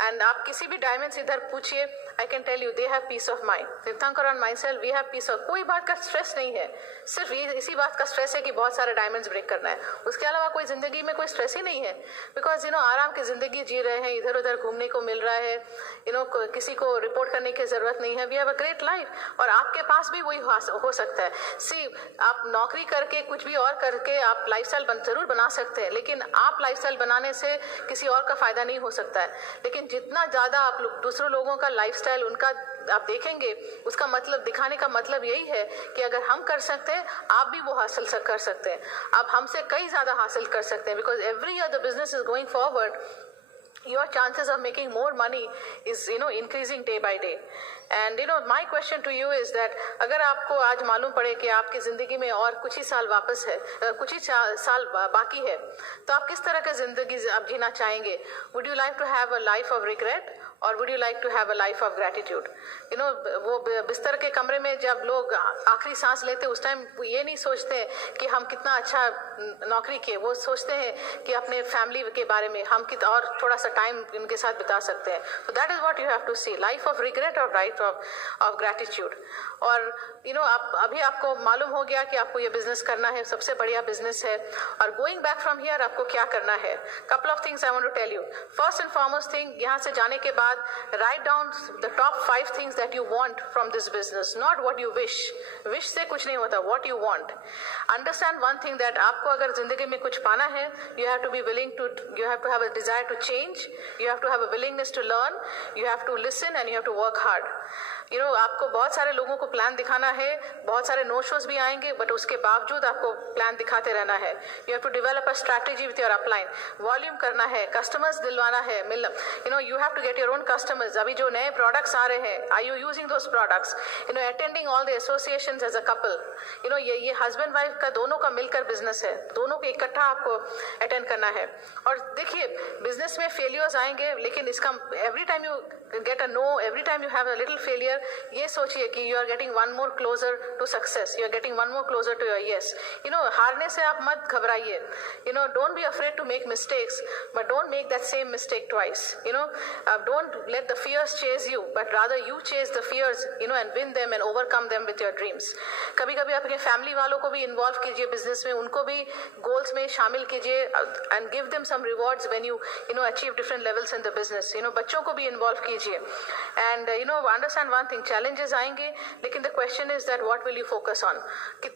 And आप किसी भी diamond से इधर पूछिए, I can tell you they have peace of mind. Tirthankar और myself we have peace of, कोई बात का स्ट्रेस नहीं है, सिर्फ ये इसी बात का स्ट्रेस है कि बहुत सारे डायमंड्स ब्रेक करना है। उसके अलावा कोई जिंदगी में कोई स्ट्रेस ही नहीं है, बिकॉज आराम की जिंदगी जी रहे हैं, इधर उधर घूमने को मिल रहा है, किसी को रिपोर्ट करने की जरूरत नहीं है। We have a great life. और आपके पास भी वही हो सकता है। सी आप नौकरी करके कुछ भी और करके आप लाइफस्टाइल जरूर बना सकते हैं, लेकिन आप लाइफस्टाइल बनाने से किसी और का फायदा नहीं हो सकता है। लेकिन जितना ज्यादा आप दूसरों लोगों का लाइफस्टाइल उनका आप देखेंगे, उसका मतलब दिखाने का मतलब यही है कि अगर हम कर सकते हैं आप भी वो हासिल कर सकते हैं, आप हमसे कई ज्यादा हासिल कर सकते हैं। Because every year the business is going forward, your chances of making more money is increasing day by day. And my question to you is that अगर आपको आज मालूम पड़े कि आपकी जिंदगी में और कुछ ही साल वापस है, कुछ ही साल बाकी है, तो आप किस तरह की जिंदगी आप जीना चाहेंगे? Would you like to have a life of regret or would you like to have a life of gratitude? You know, वो बिस्तर के कमरे में जब लोग आखिरी सांस लेते उस टाइम ये नहीं सोचते कि हम कितना अच्छा नौकरी किए, वो सोचते हैं कि अपने फैमिली के बारे में हम और थोड़ा सा टाइम उनके साथ बिता सकते हैं. So that is what you have to see, life of regret or life of gratitude. और you know, अभी आपको मालूम हो गया कि आपको ये बिजनेस करना है, सबसे बढ़िया बिजनेस है. और गोइंग बैक फ्रॉम हियर आपको क्या करना है? Couple of things I want to tell you. First and foremost thing, यहाँ से जाने के बाद write down the top 5 things that you want from this business, not what you wish. Wish से कुछ नहीं होता, what you want. Understand one thing, that आपको अगर जिंदगी में कुछ पाना है, you have to be willing to, you have to have a desire to change, you have to have a willingness to learn, you have to listen and you have to work hard. You know, आपको बहुत सारे लोगों को plan दिखाना है, बहुत सारे no shows भी आएंगे, बट उसके बावजूद आपको प्लान दिखाते रहना है. You have to develop a strategy with your upline. Volume करना है, कस्टमर्स दिलवाना है, you know, you have to get your own customers. अभी जो नए प्रोडक्ट्स आ रहे हैं, are you using those products? You know, attending all the associations as a couple. You know, ये हस्बैंड वाइफ का दोनों का मिलकर बिजनेस है, दोनों को इकट्ठा आपको अटेंड करना है. और देखिए, बिजनेस में फेलियर्स आएंगे, लेकिन इसका every time you get a no, every time you have a little failure, ये सोचिए कि you are getting one more closer to success, you are getting one more closer to your yes. You know, हारने से आप मत घबराइए. You know, don't be afraid to make mistakes, but don't make that same mistake twice. You know, don't let the fears chase you, but rather you chase the fears, you know, and win them and overcome them with your dreams. कभी कभी अपने family वालों को भी involve कीजिए business में, उनको भी गोल्स में शामिल कीजिए and give them some rewards when you know achieve different levels in the business. You know, बच्चों को भी इन्वॉल्व कीजिए. And you know, understand one thing, challenges आएंगे, लेकिन the question is that what will you focus on.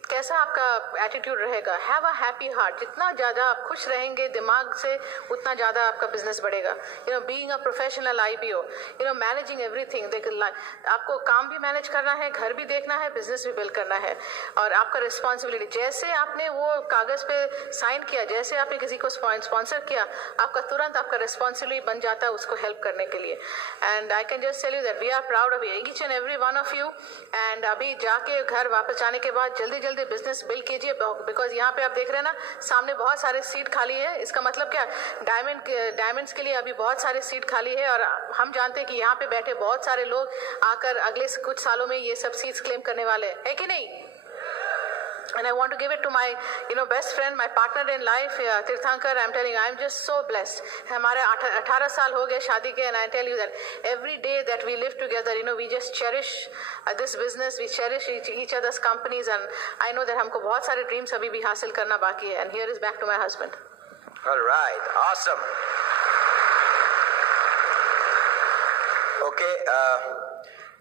कैसा आपका attitude रहेगा. Have a happy heart. जितना ज़्यादा आप खुश रहेंगे दिमाग से, उतना ज़्यादा आपका बिजनेस बढ़ेगा. You know, being a professional IBO, you know, managing everything. आपको काम भी मैनेज करना है, घर भी देखना है, बिजनेस भी बिल्ड करना है, और आपका रिस्पॉन्सिबिलिटी. जैसे आपने वो कागज पे साइन किया, जैसे आपने किसी को स्पॉन्सर किया, आपका तुरंत आपका रिस्पॉन्सिबिलिटी बन जाता है उसको हेल्प करने के लिए. And I can just tell you that we are proud of each and every one of you. And अभी जाके घर वापस जाने के बाद जल्दी जल्दी बिजनेस बिल्ड कीजिए, बिकॉज यहाँ पे आप देख रहे हैं ना, सामने बहुत सारे सीट खाली है. इसका मतलब क्या, डायमंड्स के लिए अभी बहुत सारे सीट खाली है, और हम जानते हैं कि यहाँ पे बैठे बहुत सारे लोग आकर अगले कुछ सालों में ये सब सीट्स क्लेम करने वाले हैं, है कि नहीं? And I want to give it to my, you know, best friend, my partner in life, Tirthankar. I'm telling you, I'm just so blessed. हमारे 18 साल हो गए शादी के, and I tell you that every day that we live together, you know, we just cherish this business, we cherish each other's companies, and I know that हमको बहुत सारे dreams अभी भी हासिल करना बाकी है. And here is back to my husband. All right, awesome. Okay,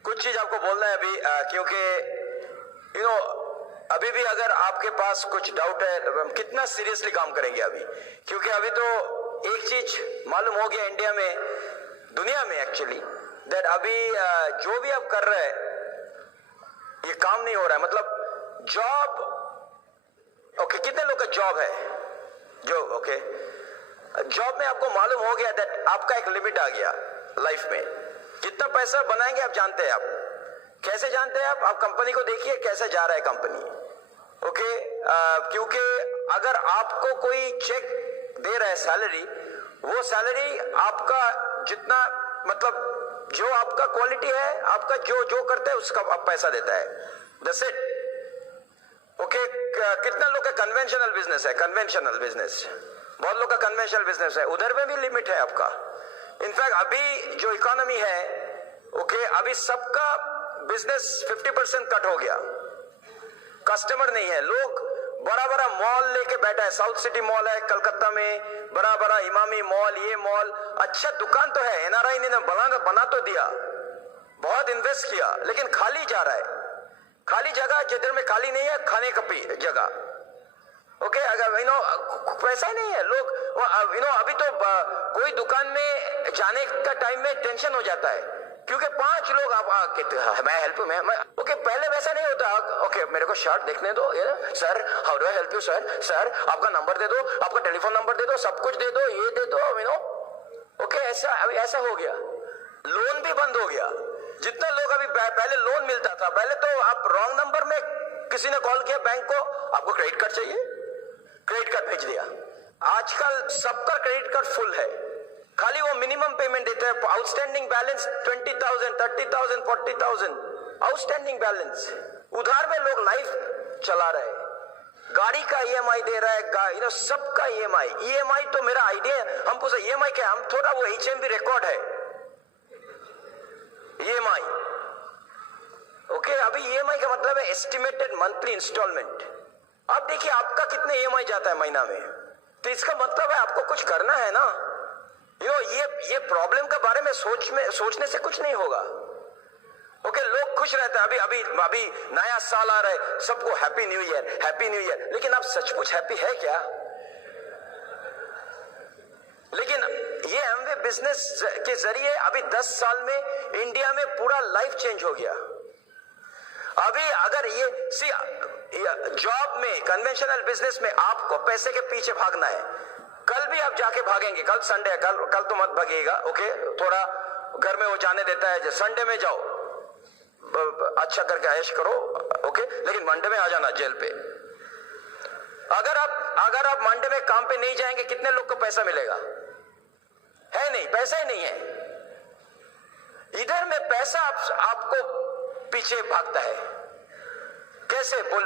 कुछ चीज आपको बोलना है अभी, क्योंकि you know, अभी भी अगर आपके पास कुछ डाउट है, कितना सीरियसली काम करेंगे अभी, क्योंकि अभी तो एक चीज मालूम हो गया इंडिया में, दुनिया में एक्चुअली, दैट अभी जो भी आप कर रहे हैं ये काम नहीं हो रहा है. मतलब जॉब, ओके, कितने लोग का जॉब है जो, ओके, जॉब में आपको मालूम हो गया दैट आपका एक लिमिट आ गया लाइफ में. कितना पैसा बनाएंगे आप जानते हैं. आप कैसे जानते हैं? आप कंपनी को देखिए कैसे जा रहा है कंपनी. ओके, क्योंकि अगर आपको कोई चेक दे रहा है सैलरी, वो सैलरी आपका जितना, मतलब जो आपका क्वालिटी है, आपका जो करते हैं उसका आप पैसा देता है. That's it. ओके, कितना लोग का कन्वेंशनल बिजनेस है, कन्वेंशनल बिजनेस, बहुत लोग का कन्वेंशनल बिजनेस है, उधर में भी लिमिट है आपका. इनफैक्ट अभी जो इकोनॉमी है, ओके, अभी सबका बिजनेस 50% कट हो गया. कस्टमर नहीं है, लोग बड़ा बड़ा मॉल लेके बैठा है. साउथ सिटी मॉल है कलकत्ता में, बड़ा बड़ा इमामी मॉल, ये मॉल, अच्छा दुकान तो है, NRI ने बना तो दिया, बहुत इन्वेस्ट किया, लेकिन खाली जा रहा है. खाली जगह जिधर में खाली नहीं है, खाने का जगह. ओके, अगर यू नो पैसा ही नहीं है, लोग यू नो, अभी तो कोई दुकान में जाने का टाइम में टेंशन हो जाता है, क्योंकि 5 लोग आप मैं हेल्प में, ओके, पहले वैसा नहीं होता. ओके, मेरे को शर्ट देखने दो, sir how do I help you, sir आपका नंबर दे दो, आपका टेलीफोन नंबर दे दो, सब कुछ दे दो, ये दे दो, यू नो. ओके, ऐसा हो गया. लोन भी बंद हो गया. जितना लोग अभी पहले लोन मिलता था, पहले तो आप रॉन्ग नंबर में किसी ने कॉल किया बैंक को, आपको क्रेडिट कार्ड चाहिए, क्रेडिट कार्ड भेज दिया. आजकल सबका क्रेडिट कार्ड फुल है. खाली वो मिनिमम पेमेंट देते हैं, आउटस्टैंडिंग बैलेंस 20,000, 30,000, 40,000 आउटस्टैंडिंग बैलेंस। उधार में लोग लाइफ चला रहे हैं, गाड़ी का ईएमआई दे रहा है, सबका ईएमआई। ईएमआई तो मेरा आइडिया है, हम पूछे ईएमआई क्या, हम थोड़ा वो HMV रिकॉर्ड है ईएमआई। ओके, अभी ईएमआई का मतलब है एस्टिमेटेड मंथली इंस्टॉलमेंट। अब देखिए आपका कितने ईएमआई जाता है महीना में, तो इसका मतलब है आपको कुछ करना है ना। ये प्रॉब्लम के बारे में सोचने से कुछ नहीं होगा। ओके, लोग खुश रहते हैं, अभी नया साल आ रहा है, सबको happy new year, happy new year. लेकिन आप सचमुच हैप्पी है क्या? लेकिन ये एमवे बिजनेस के जरिए अभी 10 साल में इंडिया में पूरा लाइफ चेंज हो गया। अभी अगर ये जॉब में, कन्वेंशनल बिजनेस में आपको पैसे के पीछे भागना है, कल भी आप जाके भागेंगे, कल संडे है, कल तो मत भागिएगा। ओके, थोड़ा घर में वो जाने देता है, संडे में जाओ, अच्छा करके ऐश करो। ओके, लेकिन मंडे में आ जाना जेल पे। अगर आप मंडे में काम पे नहीं जाएंगे, कितने लोग को पैसा मिलेगा? है नहीं, पैसा ही नहीं है। इधर में पैसा आपको पीछे भागता है। कैसे बोल,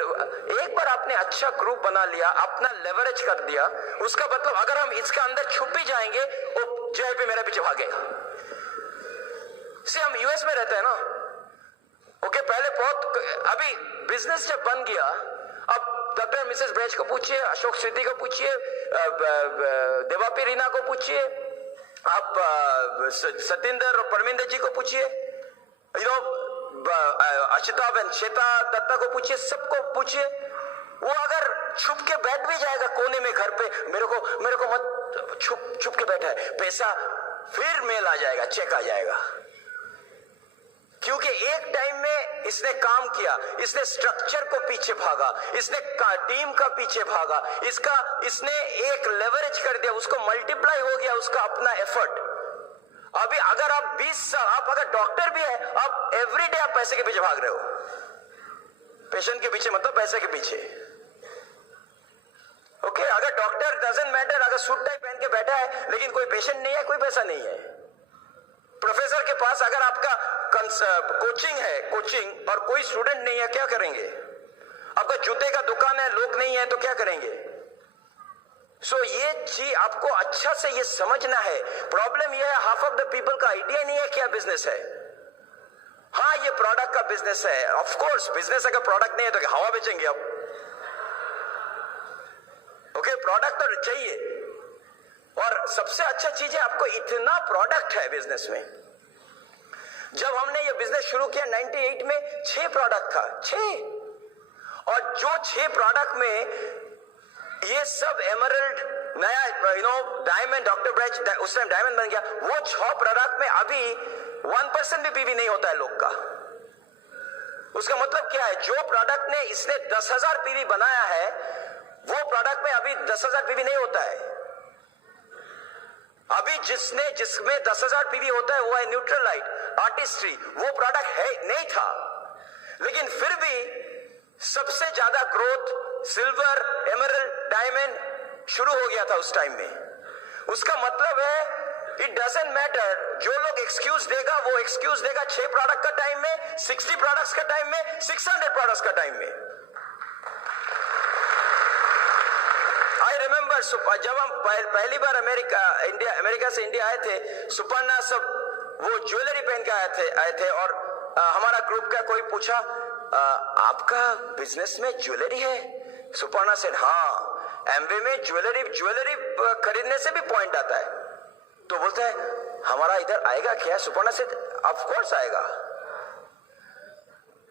एक बार आपने अच्छा ग्रुप बना लिया, अपना लेवरेज कर दिया, उसका मतलब अगर हम इसके अंदर छुप भी जाएंगे, वो जेल पे मेरे पीछे भागेगा। हम यूएस में रहते हैं ना। ओके, पहले बहुत, अभी बिजनेस जब बन गया, अब डॉक्टर मिसेस ब्रेज को पूछिए, अशोक सिद्धि को पूछिए, देवापी रीना को पूछिए, आप सत्येंद्र और परमिंदर जी को पूछिए, अचिता व श्वेता दत्ता को पूछिए, सबको पूछिए। वो अगर छुप के बैठ भी जाएगा कोने में घर पे, मेरे को मत छुप के बैठा है, पैसा फिर मेल आ जाएगा, चेक आ जाएगा। क्योंकि एक टाइम में इसने काम किया, इसने स्ट्रक्चर को पीछे भागा, इसने टीम का पीछे भागा, इसने एक लेवरेज कर दिया, उसको मल्टीप्लाई हो गया उसका अपना एफर्ट। अभी अगर आप 20 साल, आप अगर डॉक्टर भी है, आप एवरीडे आप पैसे के पीछे भाग रहे हो, पेशेंट के पीछे मतलब पैसे के पीछे। ओके, अगर डॉक्टर डजंट मैटर, अगर सूट टाई पहन के बैठा है लेकिन कोई पेशेंट नहीं है, कोई पैसा नहीं है। प्रोफेसर के पास अगर आपका कोचिंग और कोई स्टूडेंट नहीं है, क्या करेंगे? आपका जूते का दुकान है, लोग नहीं है, तो क्या करेंगे? ये चीज आपको अच्छा से ये समझना है। प्रॉब्लम ये है, हाफ ऑफ द पीपल का आइडिया नहीं है क्या बिजनेस है। हाँ, ये प्रोडक्ट का बिजनेस है, ऑफ कोर्स बिजनेस। अगर प्रोडक्ट नहीं है तो हवा बेचेंगे आप। ओके, प्रोडक्ट तो चाहिए, और सबसे अच्छा चीज है आपको इतना प्रोडक्ट है बिजनेस में। जब हमने ये बिजनेस शुरू किया 98 में, 6 प्रोडक्ट था, 6, और जो 6 प्रोडक्ट में ये सब एमरल्ड, नया डायमंड, डॉक्टर ब्राइच उस टाइम डायमंड बन गया, वो 6 प्रोडक्ट में अभी 1% भी पीवी नहीं होता है लोग का। उसका मतलब क्या है? जो प्रोडक्ट ने इसने 10,000 पीवी बनाया है, वो प्रोडक्ट में अभी 10,000 पीवी नहीं होता है। अभी जिसमें 10,000 पीवी होता है वो है न्यूट्रल लाइट, आर्टिस्ट्री, वो प्रोडक्ट है नहीं था, लेकिन फिर भी सबसे ज्यादा ग्रोथ सिल्वर, एमरल्ड, डायमंड शुरू हो गया था उस टाइम में। उसका मतलब है इट डजंट मैटर, जो लोग एक्सक्यूज देगा वो एक्सक्यूज देगा 6 प्रोडक्ट का टाइम में, 60 प्रोडक्ट्स का टाइम में, 600 प्रोडक्ट्स का टाइम में। आई रिमेंबर जब हम पहली बार अमेरिका से इंडिया आए थे, सुपर्णा सब वो ज्वेलरी पहन के आए थे और हमारा ग्रुप का कोई पूछा, आपका बिजनेस में ज्वेलरी है? सुपर्णा सेड, हाँ, एमवे में ज्वेलरी खरीदने से भी पॉइंट आता है। तो बोलता है हमारा इधर आएगा क्या? सुपर्णा सेड, ऑफ कोर्स आएगा।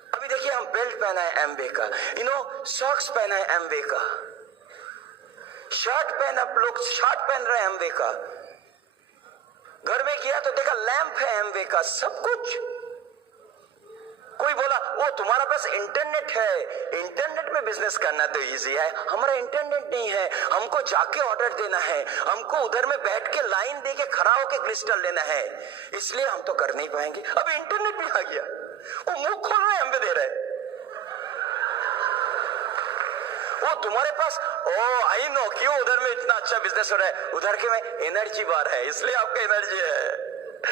अभी देखिए हम बेल्ट पहना है एमवे का, सॉक्स पहना है एमवे का, शर्ट पहन रहे हैं एमवे का, घर में किया तो देखा लैंप है एमवे का, सब कुछ। कोई बोला वो तुम्हारा पास इंटरनेट है, इंटरनेट में बिजनेस करना तो इजी है, हमारा इंटरनेट नहीं है, हमको जाके ऑर्डर देना है, हमको उधर में बैठ के लाइन दे के खड़ा होके क्रिस्टल लेना है, इसलिए हम तो कर नहीं पाएंगे। अभी इंटरनेट भी आ गया, वो मुंह खोल रहे एमवे दे रहे, वो तुम्हारे पास, ओ आई नो क्यों उधर में इतना अच्छा बिजनेस हो रहा है, उधर के में एनर्जी बार है, इसलिए आपका एनर्जी है,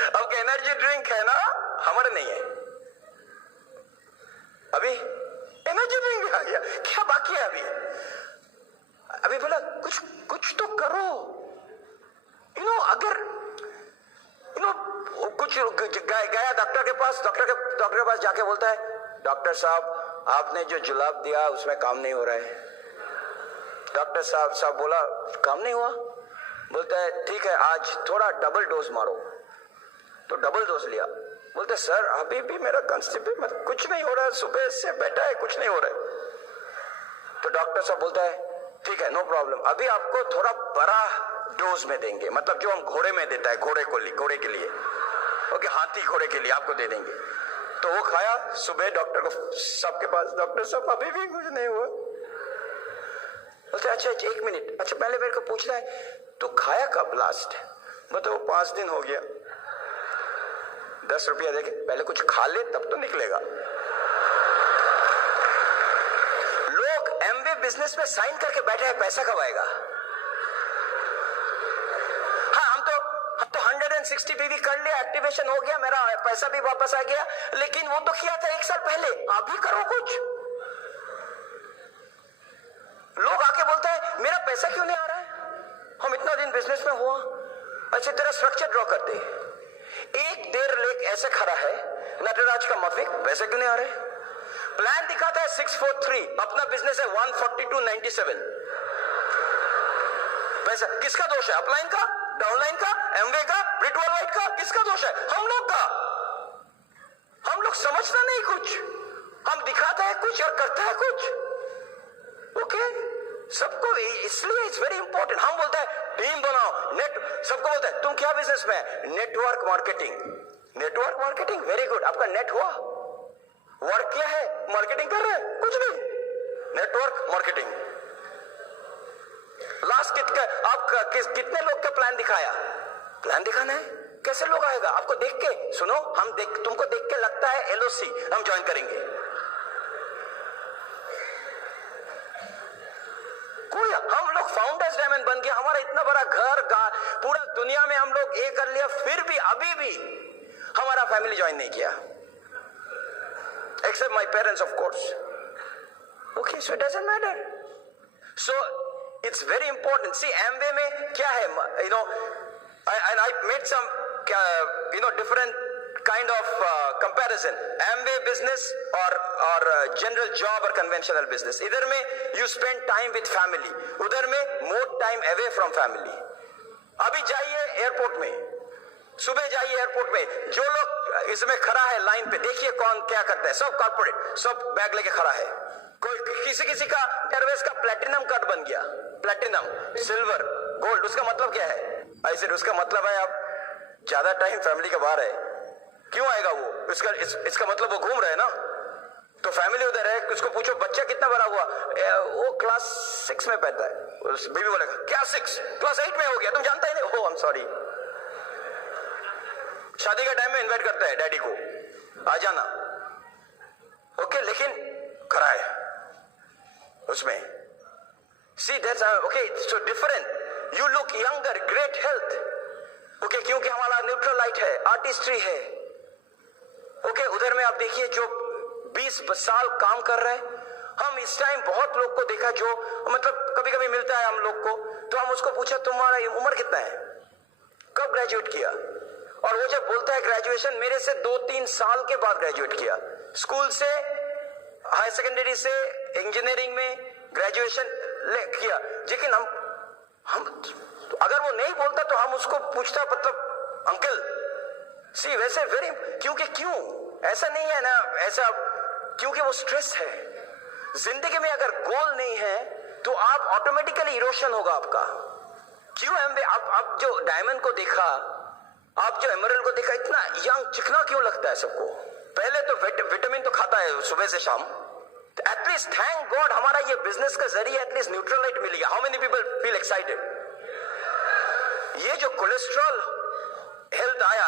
आपका एनर्जी ड्रिंक है ना, हमारे नहीं है। अभी एनर्जी ड्रिंक आ गया, क्या बाकी है अभी? अभी बोला कुछ तो करो, अगर कुछ गया डॉक्टर के पास, डॉक्टर के पास जाके बोलता है, डॉक्टर साहब आपने जो जुलाब दिया उसमें काम नहीं हो रहा है। डॉक्टर साहब बोला काम नहीं हुआ? बोलता है ठीक है आज थोड़ा डबल डोज मारो। तो डबल डोज लिया। बोलते सर अभी भी मेरा कॉन्स्टिपेशन कुछ नहीं हो रहा है, सुबह से बैठा है कुछ नहीं हो रहा है। तो डॉक्टर साहब बोलता है ठीक है नो प्रॉब्लम, अभी आपको थोड़ा बड़ा डोज में देंगे, मतलब जो हम घोड़े में देता है, घोड़े के लिए, ओके हाथी घोड़े के लिए आपको दे देंगे। तो वो खाया, सुबह डॉक्टर को सबके पास, डॉक्टर साहब अभी भी कुछ नहीं हुआ। बोलते अच्छा 1 मिनट, अच्छा पहले मेरे को पूछना है तो खाया कब लास्ट? बताओ 5 दिन हो गया। 10 रुपया देके पहले कुछ खा ले तब तो निकलेगा। लोग एमवे बिजनेस में साइन करके बैठे हैं, पैसा कब आएगा? हाँ हम तो 160 पीवी कर लिया, एक्टिवेशन हो गया, मेरा पैसा भी वापस आ गया, लेकिन वो तो किया था 1 साल पहले, अभी करो कुछ। लोग आके बोलते हैं मेरा पैसा क्यों नहीं आ रहा है? हम इतना दिन बिजनेस में हुआ, अच्छी तरह स्ट्रक्चर ड्रॉ करते, 1.5 लाख ऐसे खड़ा है नटराज का मफिक, पैसे क्यों नहीं आ रहे? प्लान दिखाता है 643, अपना बिजनेस है 14297। पैसा किसका दोष है? अपलाइन का, डाउनलाइन का, एमवे का, ब्रिटवॉल वाइट का? किसका दोष है? हम लोग का। हम लोग समझना नहीं कुछ, हम दिखाते हैं कुछ और करते हैं कुछ। ओके सबको, इसलिए इट्स वेरी इंपॉर्टेंट। हम बोलते हैं टीम बनाओ, नेट, सबको बोलते हैं तुम क्या बिजनेस में है? Network marketing. Network marketing very good, आपका नेट हुआ, वर्क किया है, मार्केटिंग कर रहे हैं, कुछ नहीं, नेटवर्क मार्केटिंग। लास्ट कितने लोग का प्लान दिखाया? प्लान दिखाना है, कैसे लोग आएगा? आपको देख के, सुनो तुमको देख के लगता है एलओसी हम ज्वाइन करेंगे, कोई हम लोग फाउंडर्स डायमंड बन गया, हमारा इतना बड़ा घर, पूरा दुनिया में हम लोग ये कर लिया, फिर भी अभी भी हमारा फैमिली ज्वाइन नहीं किया, except my parents of course. Okay so it doesn't matter. So it's very important. See Amway में क्या है, I made some different kind of comparison, Amway business or general job or conventional business. इधर में you spend time with family, उधर में more time away from family. अभी जाइए airport में, सुबह जाइए एयरपोर्ट में, जो लोग इसमें खड़ा है लाइन पे, देखिए कौन क्या करता है, सब कॉर्पोरेट, सब बैग लेके खड़ा है। कोई किसी का एयरवेज का प्लेटिनम कार्ड बन गया, प्लेटिनम, सिल्वर, गोल्ड, उसका मतलब क्या है? ऐसे उसका मतलब है आप ज्यादा टाइम फैमिली के बाहर है। क्यों आएगा वो? इसका मतलब वो घूम रहे हैं ना, तो फैमिली उधर है। उसको पूछो बच्चा कितना बड़ा हुआ, वो क्लास 6 में पढ़ता है, बेबी बोलेगा क्या 6? क्लास 8 में हो गया, तुम जानता ही नहीं। ओह आई एम सॉरी। शादी का टाइम में इन्वाइट करता है डैडी को, आ जाना, ओके, लेकिन खड़ा है उसमें। See that's okay, so different, you look younger, great health, okay, क्योंकि हमारा न्यूट्रल लाइट है, आर्टिस्ट्री है, ओके। उधर में आप देखिए जो 20 साल काम कर रहे हैं, हम इस टाइम बहुत लोग को देखा जो मतलब कभी कभी मिलता है हम लोग को, तो हम उसको पूछा तुम्हारा उम्र कितना है, कब ग्रेजुएट किया, और वो जब बोलता है ग्रेजुएशन, मेरे से 2-3 साल के बाद ग्रेजुएट किया, स्कूल से, हायर सेकेंडरी से, इंजीनियरिंग में ग्रेजुएशन किया। लेकिन हम अगर वो नहीं बोलता तो हम उसको पूछता मतलब अंकल सी वैसे वेरी, क्यों ऐसा नहीं है ना, ऐसा क्योंकि वो स्ट्रेस है। जिंदगी में अगर गोल नहीं है तो आप ऑटोमेटिकली इरोशन होगा आपका। क्यों एमवे, आप जो डायमंड को देखा, आप जो एमरल्ड को देखा, इतना यंग चिकना क्यों लगता है सबको? पहले तो विटामिन तो खाता है सुबह से शाम, एटलीस्ट थैंक गॉड हमारा ये बिजनेस का जरिए एटलीस्ट न्यूट्रल लाइट मिल गया। How many people feel excited? ये जो कोलेस्ट्रॉल हेल्थ आया,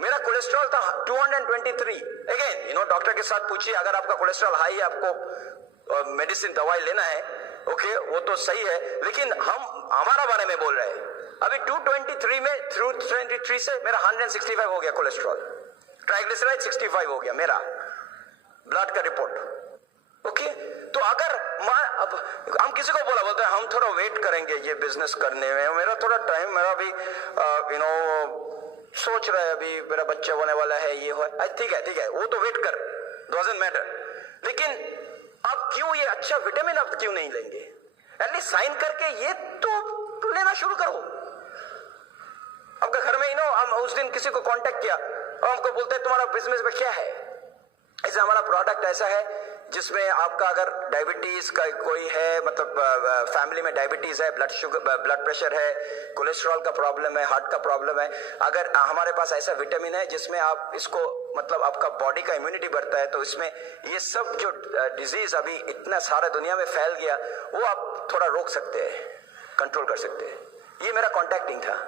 मेरा कोलेस्ट्रॉल था 223, अगेन डॉक्टर के साथ पूछिए, अगर आपका कोलेस्ट्रॉल हाई है, आपको मेडिसिन दवाई लेना है, ओके वो तो सही है, लेकिन हम हमारा बारे में बोल रहे हैं। अभी 223 में 223 से मेरा 165 हो गया कोलेस्ट्रॉल, ट्राइग्लिसराइड 65 हो गया मेरा ब्लड का रिपोर्ट। ओके तो अगर अब हम किसी को बोलते हैं हम थोड़ा वेट करेंगे ये बिजनेस करने में, मेरा थोड़ा टाइम, मेरा भी सोच रहा है, अभी मेरा बच्चा होने वाला है, ये हो, ठीक है वो तो वेट कर, डजंट मैटर। लेकिन अब क्यों ये अच्छा विटामिन अब क्यों नहीं लेंगे? एटलीस्ट साइन करके ये तो लेना शुरू करो। आपका घर में हम उस दिन किसी को कांटेक्ट किया और हमको बोलते हैं तुम्हारा बिजनेस में क्या है? ऐसा हमारा प्रोडक्ट ऐसा है जिसमें आपका अगर डायबिटीज का कोई है, मतलब फैमिली में डायबिटीज है, ब्लड प्रेशर है, कोलेस्ट्रॉल का प्रॉब्लम है, हार्ट का प्रॉब्लम है, अगर हमारे पास ऐसा विटामिन है जिसमें आप इसको मतलब आपका बॉडी का इम्यूनिटी बढ़ता है, तो इसमें ये सब जो डिजीज अभी इतना सारा दुनिया में फैल गया वो आप थोड़ा रोक सकते हैं, कंट्रोल कर सकते हैं। ये मेरा कॉन्टैक्टिंग था।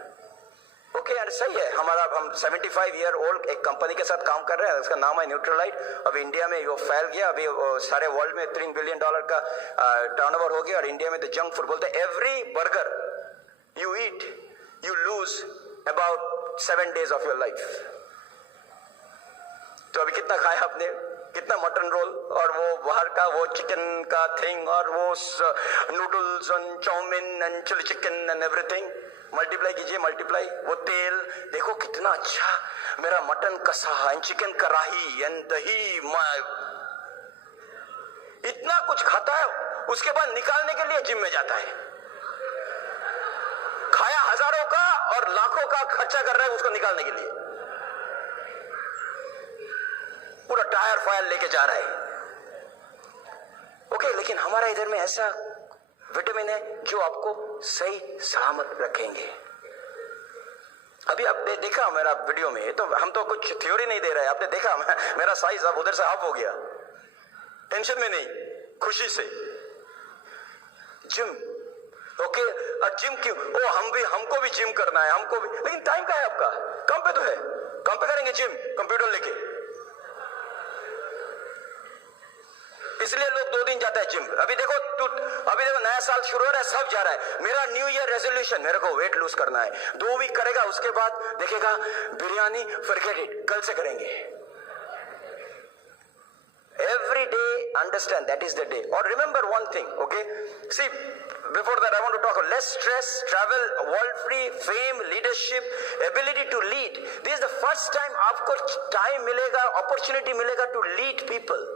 ओके एंड सही है, हम 75 ईयर ओल्ड एक कंपनी के साथ काम कर रहे हैं, उसका नाम है न्यूट्रलाइट। अभी इंडिया में वो फैल गया, अभी सारे वर्ल्ड में $3 बिलियन का टर्नओवर हो गया। और इंडिया में तो जंक फूड बोलते हैं, every burger you eat you lose about 7 days of your life. तो अभी कितना खाया आपने, कितना मटन रोल और वो बाहर का वो चिकन का थिंग और वो noodles and chow mein and chilli chicken and everything, multiply कीजिए, मल्टीप्लाई। वो तेल देखो कितना अच्छा, मेरा मटन कसा एंड चिकन कढ़ाई एंड दही, इतना कुछ खाता है, उसके बाद निकालने के लिए जिम में जाता है। खाया हजारों का और लाखों का खर्चा कर रहा है उसको निकालने के लिए, पूरा टायर फायर लेके जा रहा है। ओके लेकिन हमारा इधर में ऐसा विटामिन है जो आपको सही सलामत रखेंगे। अभी आपने देखा मेरा वीडियो में, तो हम तो कुछ थ्योरी नहीं दे रहे, आपने देखा मेरा साइज अब उधर से अप हो गया, टेंशन में नहीं, खुशी से। जिम, ओके और जिम क्यों? हमको भी जिम करना है, हमको भी, लेकिन टाइम का है आपका, काम पे तो है, काम पे करेंगे जिम कंप्यूटर लेके, इसलिए लोग 2 दिन जाता है जिम। अभी देखो नया साल शुरू हो रहा है, सब जा रहा है। मेरा न्यू ईयर रेजोल्यूशन, मेरे को वेट लूज करना है, 2 वीक करेगा, उसके बाद देखेगा बिरयानी, फॉरगेट इट, कल से करेंगे। Every day understand that is the day. Or remember one thing, okay? See, before that I want to talk about less stress, travel, world free, fame, leadership, ability to lead. This is the first time आपको time मिलेगा, opportunity मिलेगा to lead people.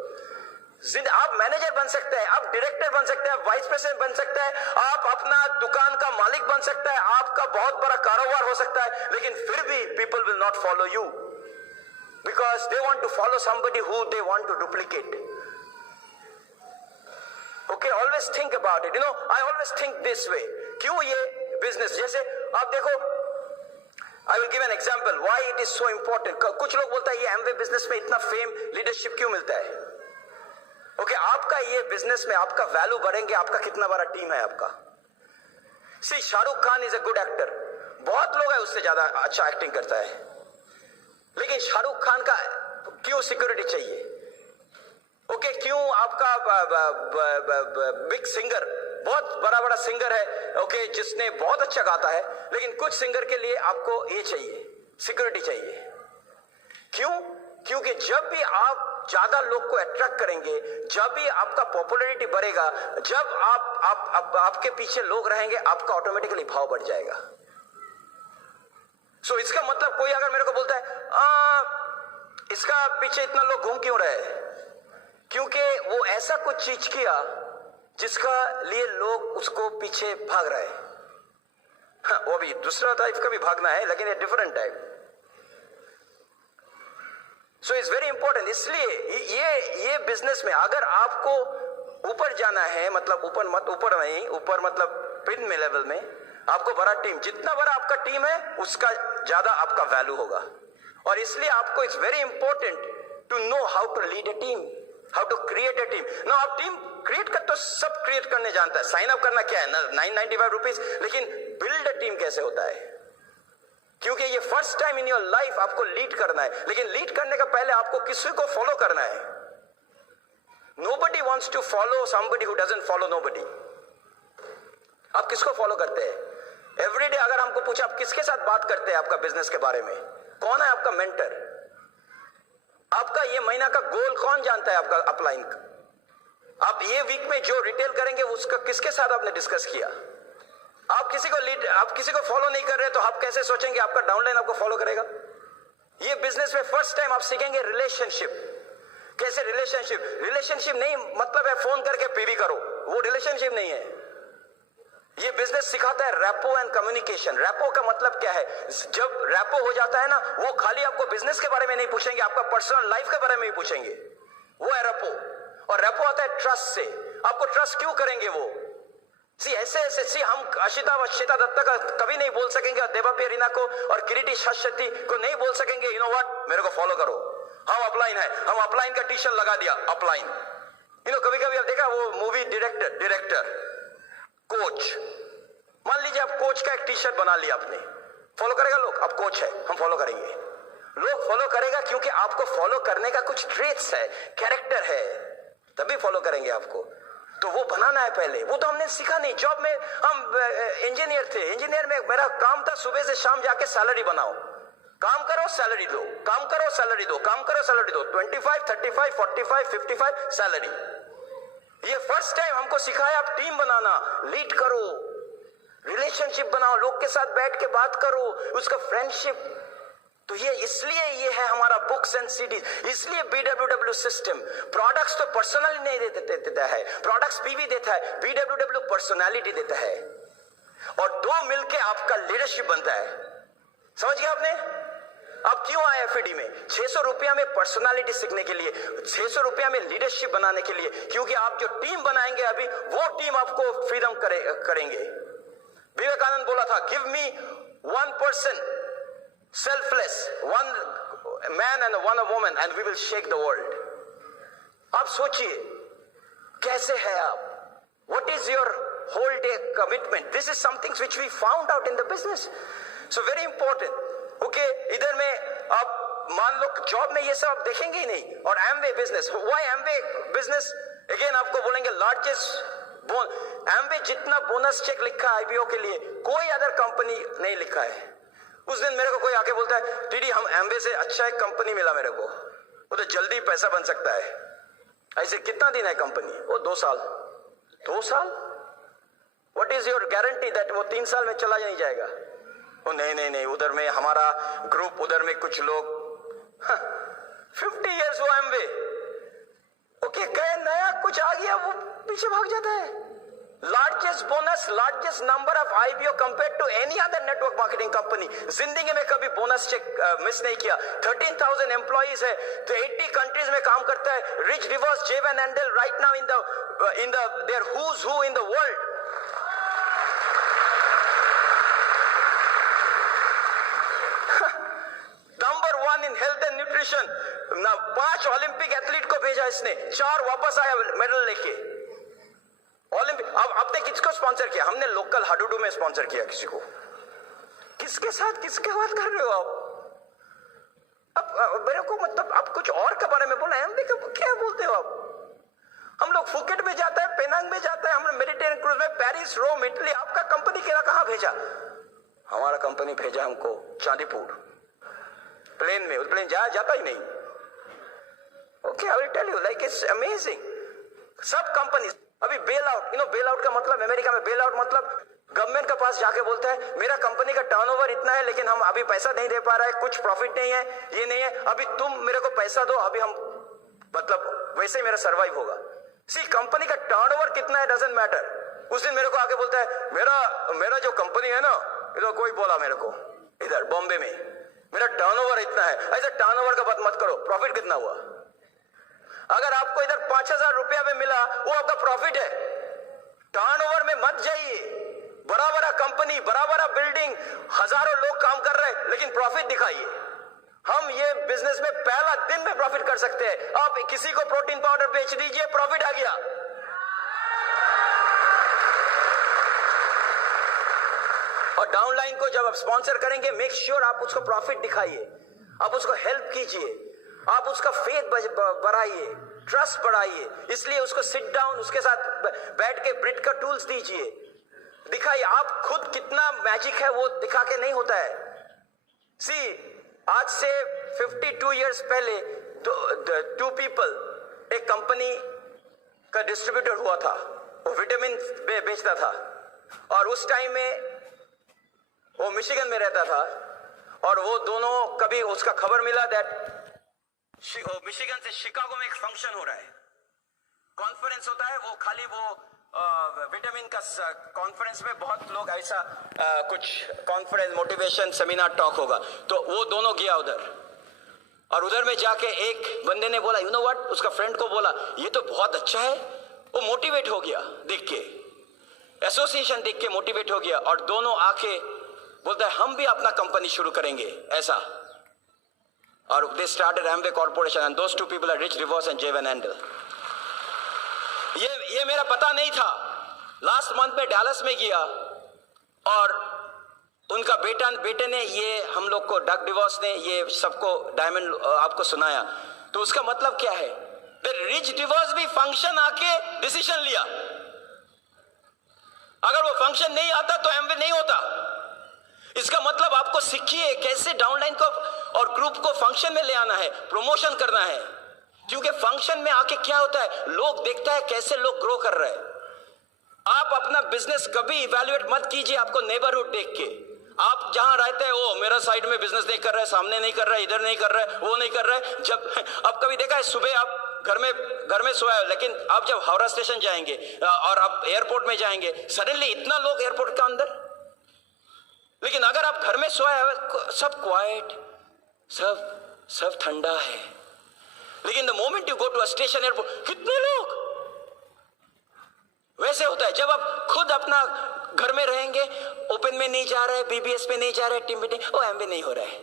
आप manager बन सकते हैं, आप director बन सकते हैं, वाइस प्रेसिडेंट बन सकते हैं, आप अपना दुकान का मालिक बन सकते हैं, आपका बहुत बड़ा कारोबार हो सकता है, लेकिन फिर भी people will not follow you because they want to follow somebody who they want to duplicate. Okay, always think about it. I always think this way. क्यों ये बिजनेस, जैसे आप देखो, I will give an example why it is so important. कुछ लोग बोलता है ये एमवे बिजनेस में इतना फेम, लीडरशिप क्यों मिलता है? ओके आपका ये बिजनेस में आपका वैल्यू बढ़ेंगे, आपका कितना बड़ा टीम है आपका। See Shahrukh Khan is a good actor, बहुत लोग है उससे ज्यादा अच्छा एक्टिंग करता है, लेकिन शाहरुख खान का क्यों सिक्योरिटी चाहिए? ओके क्यों आपका बिग सिंगर, बहुत बड़ा सिंगर है, ओके जिसने बहुत अच्छा गाता है, लेकिन कुछ सिंगर के लिए आपको ये चाहिए, सिक्योरिटी चाहिए। क्यों? क्योंकि जब भी आप ज्यादा लोग को अट्रैक्ट करेंगे, जब भी आपका पॉपुलैरिटी बढ़ेगा, जब आपके पीछे लोग रहेंगे, आपका ऑटोमेटिकली भाव बढ़ जाएगा। सो इसका मतलब कोई अगर मेरे को बोलता है इसका पीछे इतना लोग घूम क्यों रहे, क्योंकि वो ऐसा कुछ चीज किया जिसका लिए लोग उसको पीछे भाग रहे हैं। हाँ, वो भी दूसरा टाइप का भी भागना है, लेकिन ये different type. So it's very important. इसलिए ये बिजनेस में अगर आपको ऊपर जाना है, मतलब ऊपर मतलब पिन में लेवल में, आपको बड़ा टीम, जितना बड़ा आपका टीम है उसका ज्यादा आपका वैल्यू होगा। और इसलिए आपको it's very important to know how to lead a team, how to create a team. ना आप टीम क्रिएट कर तो सब क्रिएट करने जानता है, साइन अप करना क्या है ना, 995 रुपीज, लेकिन बिल्ड अ टीम कैसे होता है? क्योंकि ये first time in your life आपको लीड करना है, लेकिन लीड करने का पहले आपको किसी को फॉलो करना है। Nobody wants to follow somebody who doesn't follow nobody. आप किसको फॉलो करते हैं? एवरीडे अगर हमको पूछा आप किसके साथ बात करते हैं आपका बिजनेस के बारे में, कौन है आपका मेंटर? आपका ये महीना का गोल कौन जानता है आपका अपलाइन? आप ये वीक में जो रिटेल करेंगे उसका किसके साथ आपने डिस्कस किया? आप किसी को फॉलो नहीं कर रहे तो आप कैसे सोचेंगे आपका डाउनलाइन आपको फॉलो करेगा? ये बिजनेस में फर्स्ट टाइम आप सीखेंगे रिलेशनशिप। कैसे रिलेशनशिप नहीं मतलब है फोन करके पीवी करो, वो रिलेशनशिप नहीं है। ये बिजनेस सिखाता है रैपो एंड कम्युनिकेशन। रैपो का मतलब क्या है? जब रैपो हो जाता है ना, वो खाली आपको बिजनेस के बारे में नहीं पूछेंगे, आपका पर्सनल लाइफ के बारे में भी पूछेंगे। वो है रैपो। और रैपो आता है ट्रस्ट से। आपको ट्रस्ट क्यों करेंगे वो? ऐसे हम अशिता दत्ता का कभी नहीं बोल सकेंगे, और देवाप्रिया रीना को और किरीटी शाश्वती को नहीं बोल सकेंगे यू नो व्हाट मेरे को फॉलो करो, हम अपलाइन है, हम अपलाइन का टी शर्ट लगा दिया अपलाइन। कभी कभी आप देखा वो मूवी डायरेक्टर कोच, मान लीजिए आप कोच का एक टी शर्ट बना लिया आपने, फॉलो करेगा लोग? आप कोच है, हम फॉलो करेंगे। लोग फॉलो करेगा क्योंकि आपको फॉलो करने का कुछ ट्रेट्स है, कैरेक्टर है, तभी फॉलो करेंगे आपको। तो वो बनाना है पहले, वो तो हमने सीखा नहीं। जॉब में हम इंजीनियर थे, इंजीनियर में मेरा काम था सुबह से शाम जाके सैलरी बनाओ, काम करो सैलरी दो, काम करो सैलरी दो, काम करो सैलरी दो, 25, 35, 45, 55 सैलरी। ये फर्स्ट टाइम हमको सिखाया आप टीम बनाना, लीड करो, रिलेशनशिप बनाओ, लोग के साथ बैठ के बात करो, उसका फ्रेंडशिप। तो ये है हमारा बुक्स एंड सीडीज। इसलिए BWW सिस्टम प्रोडक्ट्स तो पर्सनली नहीं देता है, प्रोडक्ट्स पीवी देता है, BWW पर्सनालिटी देता है, और दो मिलके आपका लीडरशिप बनता है। समझ गया आपने? आप क्यों आए एफईडी में? 600 रुपया में पर्सनालिटी सीखने के लिए, 600 रुपया में लीडरशिप बनाने के लिए, क्योंकि आप जो टीम बनाएंगे अभी, वो टीम आपको फ्रीडम करेंगे। विवेकानंद बोला था, give me 1 person selfless, 1 man and 1 woman and we will shake the world. आप सोचिए कैसे है आप, what is your whole day commitment? This is something which we found out in the business, so very important. Okay, इधर में आप मान लो job में ये सब आप देखेंगे ही नहीं। और Amway business, why Amway business? Again आपको बोलेंगे लार्जेस्ट एमवे जितना बोनस चेक लिखा है आईपीओ के लिए, कोई अदर कंपनी नहीं लिखा है। उस दिन मेरे को कोई आके बोलता है, टीडी हम एमवे से अच्छा एक कंपनी मिला मेरे को, वो तो जल्दी पैसा बन सकता है। ऐसे कितना दिन है कंपनी? वो 2 साल। 2 साल? What is your guarantee that वो 3 साल में चला नहीं जाएगा? वो नहीं, उधर में हमारा ग्रुप, उधर में कुछ लोग 50 इयर्स वो एमवे, ओके, कहे नया कुछ आ गया वो पीछे भाग जाता है। Largest bonus, largest number of IPO compare to any other network marketing company. जिंदगी में कभी बोनस चेक मिस नहीं किया। 13,000 एम्प्लॉइज है, तो 80 कंट्रीज में काम करता है। Rich DeVos Jay Van Andel right now in the there who's who in the world. Number 1 in health and nutrition. 5 Olympic athlete को भेजा इसने, 4 वापस आया मेडल लेके ओलंपिक। अब आपने किसको स्पॉन्सर किया? हमने लोकल हाडूडू में स्पॉन्सर किया किसी को। किसके साथ किसके बात कर रहे हो आप? अब मेरे को मतलब आप कुछ और के बारे में बोला, एमबी का क्या बोलते हो आप? हम लोग फुकेट में जाता है, पेनांग में जाता है, हमने मेडिटेरियन क्रूज में पेरिस, रोम, इटली। आपका कंपनी कहाँ भेजा? हमारा कंपनी भेजा हमको चांदीपुर प्लेन में। उस प्लेन जाता ही नहीं। Okay, I will tell you, like it's amazing. सब कंपनी अभी बेल आउट, बेल आउट का मतलब अमेरिका में बेल आउट मतलब गवर्नमेंट के पास जाके बोलता है मेरा कंपनी का टर्नओवर इतना है, लेकिन हम अभी पैसा नहीं दे पा रहा है, कुछ प्रॉफिट नहीं है, ये नहीं है, अभी तुम मेरे को पैसा दो, अभी हम मतलब वैसे ही मेरा सर्वाइव होगा। सी, कंपनी का टर्नओवर कितना है डजंट मैटर। उस दिन मेरे को आके बोलता है मेरा जो कंपनी है ना, इधर कोई बोला मेरे को, इधर बॉम्बे में मेरा टर्नओवर इतना है। ऐसा टर्नओवर का बात मत करो, प्रॉफिट कितना हुआ? अगर आपको इधर 5,000 रुपया में मिला, वो आपका प्रॉफिट है। टर्नओवर में मत जाइए। बड़ा बड़ा कंपनी, बड़ा बड़ा बिल्डिंग, हजारों लोग काम कर रहे हैं, लेकिन प्रॉफिट दिखाइए। हम ये बिजनेस में पहला दिन में प्रॉफिट कर सकते हैं। आप किसी को प्रोटीन पाउडर बेच दीजिए, प्रॉफिट आ गया। और डाउनलाइन को जब आप स्पॉन्सर करेंगे, मेक श्योर आप उसको प्रॉफिट दिखाइए, आप उसको हेल्प कीजिए, आप उसका फेथ बढ़ाइए, ट्रस्ट बढ़ाइए। इसलिए उसको सिट डाउन, उसके साथ बैठ के ब्रिट का टूल्स दीजिए, दिखाई, आप खुद कितना मैजिक है वो दिखा के नहीं होता है। सी, आज से 52 इयर्स पहले टू पीपल एक कंपनी का डिस्ट्रीब्यूटर हुआ था, वो विटामिन बेचता था, और उस टाइम में वो मिशिगन में रहता था, और वो दोनों कभी उसका खबर मिला दैट मिशिगन से शिकागो में एक फंक्शन हो रहा है, कॉन्फ्रेंस होता है, वो खाली वो विटामिन का कॉन्फ्रेंस में बहुत लोग ऐसा कुछ कॉन्फ्रेंस मोटिवेशन सेमिनार टॉक होगा, तो वो दोनों गया उधर, और उधर में जाके एक बंदे ने बोला, यू नो व्हाट, उसका फ्रेंड को बोला, ये तो बहुत अच्छा है, वो मोटिवेट हो गया देख के, एसोसिएशन देख के मोटिवेट हो गया, और दोनों आके बोलता है हम भी अपना कंपनी शुरू करेंगे ऐसा, और they started Amway corporation, and those two people are Rich DeVos and Jay Van Andel. ये मेरा पता नहीं था, लास्ट मंथ में डैलस में गया, और उनका बेटे ने ये हम लोग को, डग डिवोर्स ने ये सबको डायमंड आपको सुनाया, तो उसका मतलब क्या है, रिच डिवोर्स भी फंक्शन आके डिसीजन लिया, अगर वो फंक्शन नहीं आता तो एमवे नहीं होता। इसका मतलब आपको सीखिए कैसे डाउनलाइन को और ग्रुप को फंक्शन में ले आना है, प्रमोशन करना है, क्योंकि फंक्शन में आके क्या होता है, लोग देखता है कैसे लोग ग्रो कर रहे हैं। आप अपना बिजनेस कभी इवैल्यूएट मत कीजिए आपको नेबरहुड देख के, आप जहां रहते हैं वो मेरा साइड में बिजनेस नहीं कर रहा है, सामने नहीं कर रहा है, इधर नहीं कर रहा है, वो नहीं कर रहा है। जब अब कभी देखा है, सुबह आप घर में सोया है, लेकिन आप जब हावड़ा स्टेशन जाएंगे और आप एयरपोर्ट में जाएंगे, सडनली इतना लोग एयरपोर्ट के अंदर, लेकिन अगर आप घर में सोया है, सब क्वाइट, सब ठंडा है, लेकिन the moment you go to a station airport, कितने लोग। वैसे होता है जब आप खुद अपना घर में रहेंगे, ओपन में नहीं जा रहे, बीबीएस में नहीं जा रहे, टीम मीटिंग, वो एमबी नहीं हो रहा है।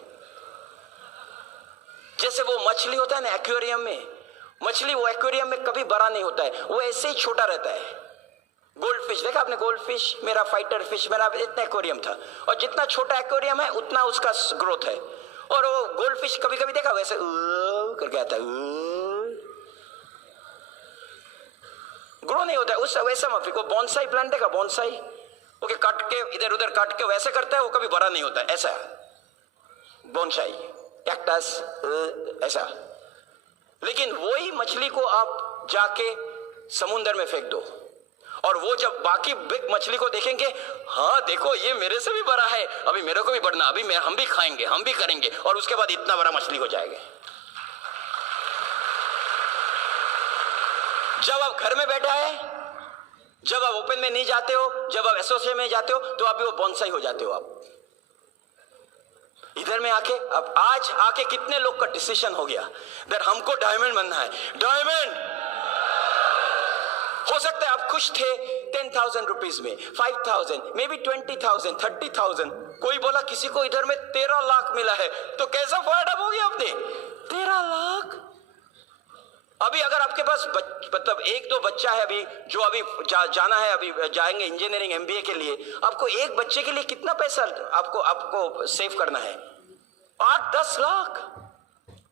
जैसे वो मछली होता है ना एक्वेरियम में, मछली वो एक्वेरियम में कभी बड़ा नहीं होता है, वो ऐसे ही छोटा रहता है। गोल्ड फिश देखा आपने, गोल्ड फिश, मेरा फाइटर फिश, मेरा इतना एक्वेरियम था, और जितना छोटा एक्वेरियम है उतना उसका ग्रोथ है, और वो गोल्ड फिश कभी कभी देखा वैसे करके आता है, ग्रो नहीं होता है उस वैसा। वो बॉन्साई प्लांट देखा, बॉन्साई ओके, काट के इधर उधर काट के वैसे करता है, वो कभी बड़ा नहीं होता है, ऐसा बॉन्साई कैक्टस ऐसा। लेकिन वही मछली को आप जाके समुद्र में फेंक दो, और वो जब बाकी बिग मछली को देखेंगे, हाँ देखो ये मेरे से भी बड़ा है, अभी मेरे को भी बढ़ना, अभी हम भी खाएंगे, हम भी करेंगे, और उसके बाद इतना बड़ा मछली हो जाएगा। जब आप घर में बैठा है, जब आप ओपन में नहीं जाते हो, जब आप एसोसिएशन में जाते हो, तो अभी वो बॉन्साई हो जाते हो आप। इधर में आके अब आज आके कितने लोग का डिसीजन हो गया दैट हमको डायमंड बनना है, डायमंड। हो सकता है आप खुश थे 10,000 रुपीज में, 5,000, मे बी 20,000, 30,000, कोई बोला किसी को इधर में 13 लाख मिला है, तो कैसा फायदा हो गया आपने 13 लाख। अभी अगर आपके पास मतलब एक दो बच्चा है अभी जो अभी जाना है, अभी जाएंगे इंजीनियरिंग एमबीए के लिए, आपको एक बच्चे के लिए कितना पैसा आपको सेव करना है, 8-10 लाख।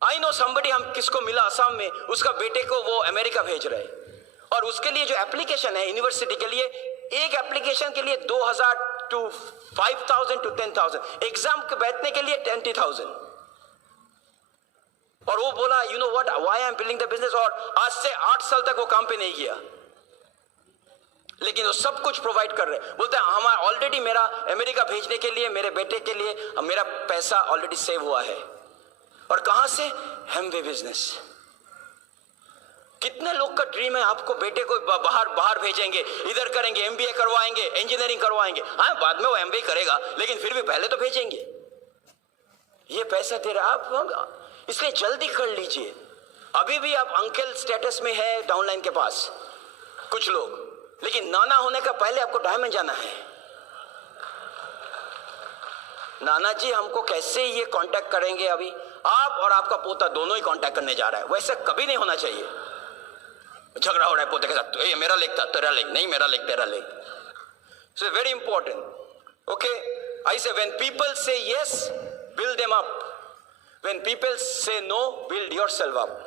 आई नो समबडी, हम किसको मिला असम में, उसका बेटे को वो अमेरिका भेज रहे हैं, और उसके लिए जो एप्लीकेशन है यूनिवर्सिटी के लिए, एक एप्लीकेशन के लिए 2,000 to 5,000 to 10,000, एग्जाम के बैठने के लिए 20,000। और वो बोला you know what, why I am building the business, और आज से 8 साल तक वो काम पे नहीं किया, लेकिन वो सब कुछ प्रोवाइड कर रहे हैं। बोलते हैं हमारा ऑलरेडी मेरा अमेरिका भेजने के लिए, मेरे बेटे के लिए मेरा पैसा ऑलरेडी सेव हुआ है। और कहां से, एमवे बिजनेस। कितने लोग का ड्रीम है आपको बेटे को बाहर भेजेंगे, इधर करेंगे, एमबीए करवाएंगे, इंजीनियरिंग करवाएंगे, हाँ बाद में वो एमबीए करेगा, लेकिन फिर भी पहले तो भेजेंगे। ये पैसा दे रहा आप, इसलिए जल्दी कर लीजिए। अभी भी आप अंकल स्टेटस में है डाउनलाइन के पास कुछ लोग, लेकिन नाना होने का पहले आपको डायमंड जाना है। नाना जी हमको कैसे ये कांटेक्ट करेंगे, अभी आप और आपका पोता दोनों ही कांटेक्ट करने जा रहा है, वैसे कभी नहीं होना चाहिए। झगड़ा हो रहा है पोते के साथ, ये मेरा लेग था तेरा लेग नहीं, मेरा लेग तेरा leg. So very important. Okay, I say when people say yes build them up, when people say no build yourself up.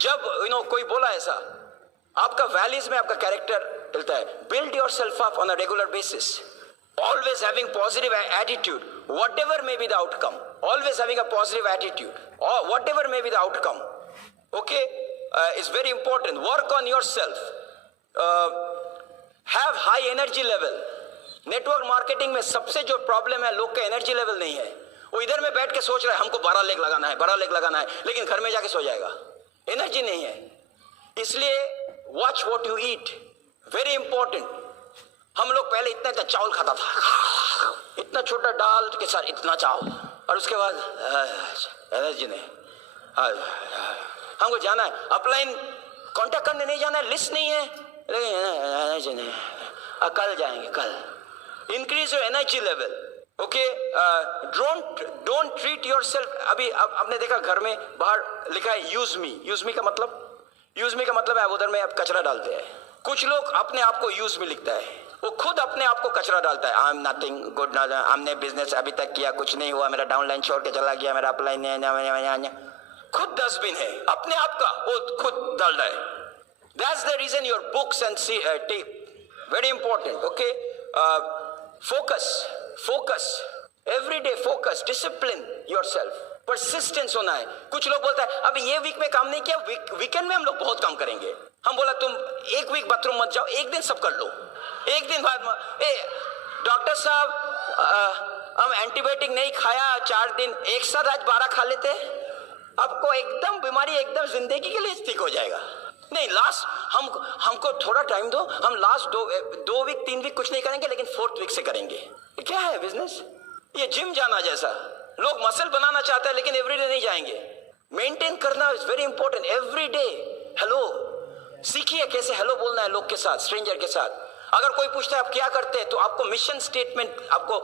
जब कोई बोला ऐसा, आपका वैल्यूज में आपका कैरेक्टर मिलता है. Build yourself up on a regular basis. Always having positive attitude, whatever may be the outcome. Always having a positive attitude, or whatever may be the outcome. Okay, is very important. Work on yourself. Have high energy level. Network marketing में सबसे जो problem है, लोग का energy level नहीं है. वो इधर में बैठ के सोच रहा है हमको 12 लेग लगाना है, 12 लेग लगाना है, लेकिन घर में जाके सो जाएगा. एनर्जी नहीं है. इसलिए watch what you eat, very important. हम लोग पहले इतना इतना चावल खाता था, इतना छोटा दाल के साथ इतना चावल, और उसके बाद एनर्जी नहीं. हमको जाना है अपलाइन, कांटेक्ट करने नहीं जाना है, लिस्ट नहीं है, लेकिन एनर्जी नहीं. कल जाएंगे, कल. Increase your energy level. Okay, don't treat your self. अभी आपने देखा घर में बाहर लिखा है यूज मी. यूज मी का मतलब है उधर में आप कचरा डालते हैं. कुछ लोग अपने आप को यूज मी लिखता है, वो खुद अपने आप को कचरा डालता है. आई एम नथिंग गुड, हमने बिजनेस अभी तक किया, कुछ नहीं हुआ, मेरा डाउनलाइन छोड़ के चला गया, मेरा अपलाइन. खुद डस्टबिन है अपने आप का, वो खुद डाल रहा है. That's the reason your books and tape very important. Okay, focus every day. Focus, discipline yourself, persistence होना है. कुछ लोग बोलता है अभी ये वीक में काम नहीं किया, वीकेंड में हम लोग बहुत काम करेंगे. हम बोला तुम एक वीक बाथरूम मत जाओ, एक दिन सब कर लो, एक दिन बाद डॉक्टर साहब हम एंटीबायोटिक नहीं खाया 4 दिन, एक साथ आज 12 खा लेते, आपको एकदम बीमारी एकदम जिंदगी के लिए ठीक हो जाएगा. नहीं, लास्ट हमको थोड़ा टाइम दो, हम लास्ट 2 वीक 3 वीक कुछ नहीं करेंगे, लेकिन 4th वीक से करेंगे. क्या है बिजनेस? ये जिम जाना जैसा. लोग मसल बनाना चाहते हैं लेकिन एवरीडे नहीं जाएंगे. मेंटेन करना is very important. Everyday hello सीखिए, कैसे हेलो बोलना है लोग के साथ, स्ट्रेंजर के साथ. अगर कोई पूछता है आप क्या करते हैं, तो आपको मिशन स्टेटमेंट, आपको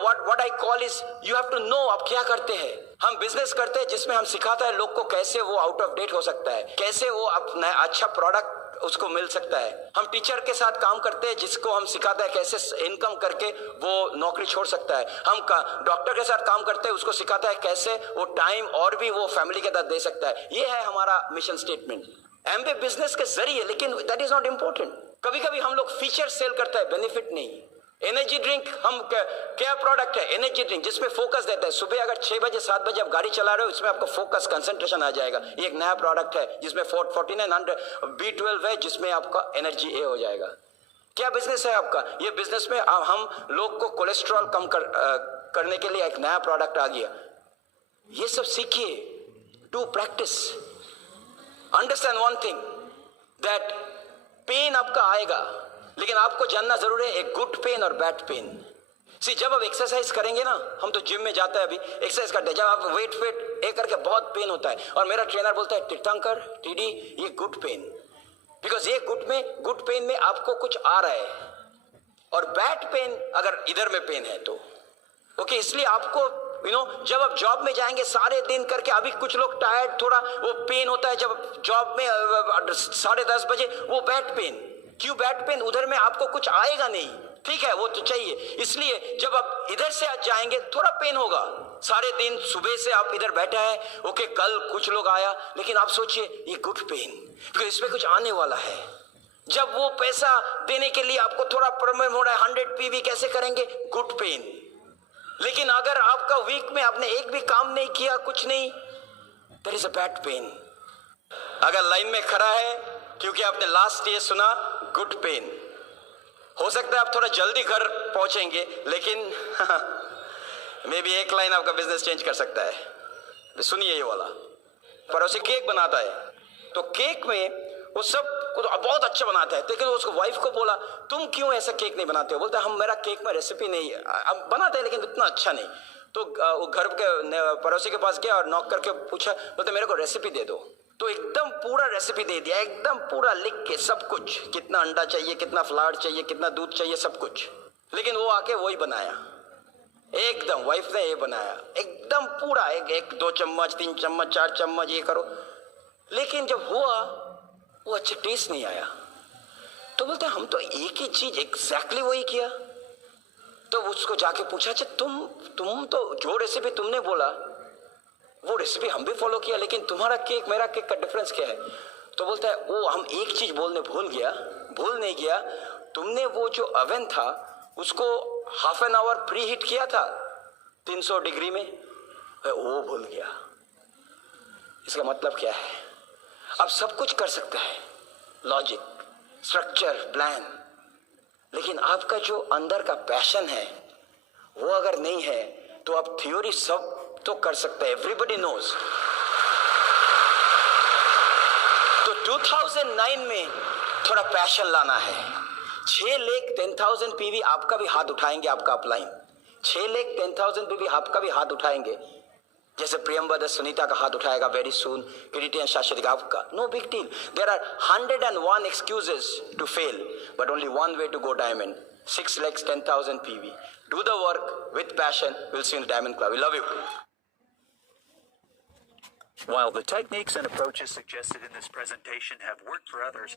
what I call is you have to know आप क्या करते हैं. हम बिजनेस करते हैं जिसमें हम सिखाता है लोग को कैसे वो आउट ऑफ डेट हो सकता है, कैसे वो अपना अच्छा प्रोडक्ट उसको मिल सकता है. हम टीचर के साथ काम करते हैं जिसको हम सिखाता है कैसे इनकम करके वो नौकरी छोड़ सकता है. हम डॉक्टर के साथ काम करते हैं, उसको सिखाता है कैसे वो टाइम और भी वो फैमिली के साथ दे सकता है. ये है हमारा मिशन स्टेटमेंट. एमबीए बिजनेस के जरिए, लेकिन दैट इज नॉट इंपॉर्टेंट. कभी कभी हम लोग फीचर सेल करता है, बेनिफिट नहीं. एनर्जी ड्रिंक, हम क्या प्रोडक्ट है एनर्जी ड्रिंक, जिसमें फोकस देता है. सुबह अगर 6 बजे 7 बजे आप गाड़ी चला रहे हो, इसमें आपको फोकस कंसंट्रेशन आ जाएगा. ये एक नया प्रोडक्ट है जिसमें 4900 B12 है, जिसमें आपका एनर्जी ए हो जाएगा. क्या बिजनेस है आपका? ये बिजनेस में हम लोग को कोलेस्ट्रॉल कम करने के लिए एक नया प्रोडक्ट आ गया. ये सब सीखिए, do practice. Understand one thing, that pain आपका आएगा, लेकिन आपको जानना जरूर है एक गुड पेन और बैड पेन. सी, जब आप एक्सरसाइज करेंगे ना, हम तो जिम में जाते हैं अभी, एक्सरसाइज करते हैं, जब आप वेट एक करके बहुत पेन होता है, और मेरा ट्रेनर बोलता है तीर्थंकर टीडी ये गुड पेन, बिकॉज ये गुड पेन में आपको कुछ आ रहा है, और बैड पेन अगर इधर में पेन है तो ओके. इसलिए आपको जब आप जॉब में जाएंगे सारे दिन करके, अभी कुछ लोग टायर्ड, थोड़ा वो पेन होता है जब जॉब में 10:30 बजे, वो बैड पेन. क्यों बैड पेन? उधर में आपको कुछ आएगा नहीं, ठीक है, वो तो चाहिए. इसलिए जब आप इधर से आज जाएंगे थोड़ा पेन होगा. सारे दिन सुबह से आप इधर बैठे हैं, ओके, कल कुछ लोग आया, लेकिन आप सोचिए ये गुड पेन, क्योंकि इसमें कुछ आने वाला है. जब वो पैसा देने के लिए आपको थोड़ा प्रॉब्लम हो रहा है, 100 PV कैसे करेंगे, गुड पेन. लेकिन अगर आपका वीक में आपने एक भी काम नहीं किया, कुछ नहीं, there is a bad pain. अगर लाइन में खड़ा है क्योंकि आपने लास्ट ये सुना, गुड पेन. हो सकता है आप थोड़ा जल्दी घर पहुंचेंगे, लेकिन मे बी एक लाइन आपका बिजनेस चेंज कर सकता है. सुनिए ये वाला. पड़ोसी केक बनाता है, तो केक में वो सब तो बहुत अच्छा बनाता है, लेकिन उसको वाइफ को बोला तुम क्यों ऐसा केक नहीं बनाते हो? बोलते हम मेरा केक में रेसिपी नहीं है, अब बनाते हैं लेकिन इतना अच्छा नहीं. तो वो घर के पड़ोसी के पास गया और नॉक करके पूछा, बोलते मेरे को रेसिपी दे दो. तो एकदम पूरा रेसिपी दे दिया, एकदम पूरा लिख के सब कुछ, कितना अंडा चाहिए, कितना फ्लावर चाहिए, कितना दूध चाहिए, सब कुछ. लेकिन वो आके वही बनाया, एकदम वाइफ ने ये बनाया, एकदम पूरा 1-2 चम्मच 3 चम्मच 4 चम्मच ये करो. लेकिन जब हुआ वो अच्छा टेस्ट नहीं आया. तो बोलते हम तो एक ही चीज एग्जैक्टली वही किया. तो उसको जाके पूछा, अच्छा तुम तो जो रेसिपी तुमने बोला वो रेसिपी हम भी फॉलो किया, लेकिन तुम्हारा केक मेरा केक का डिफरेंस क्या है? तो बोलता है ओ हम एक चीज बोलने भूल नहीं गया, तुमने वो जो ओवन था उसको half an hour pre heat किया था 300 डिग्री में, वो भूल गया। इसका मतलब क्या है? आप सब कुछ कर सकते हैं, लॉजिक, स्ट्रक्चर, प्लान, लेकिन आपका जो अंदर का पैशन है वो अगर नहीं है तो आप थ्योरी सब तो कर सकते हैं, एवरीबडी नोज। तो 2009 में थोड़ा पैशन लाना है। 6,10,000 पीवी आपका भी हाथ उठाएंगे, आपका अपलाइन 6,10,000 पीवी आपका भी हाथ उठाएंगे, जैसे प्रियंवदा सुनीता का हाथ उठाएगा वेरी सून, क्रिटियन शाश्वती का, आपका no big deal. There are 101 excuses to fail, but only one way to go diamond. 6,10,000 PV. Do the work with passion. We'll see you in the Diamond Club. We love you. While the techniques and approaches suggested in this presentation have worked for others,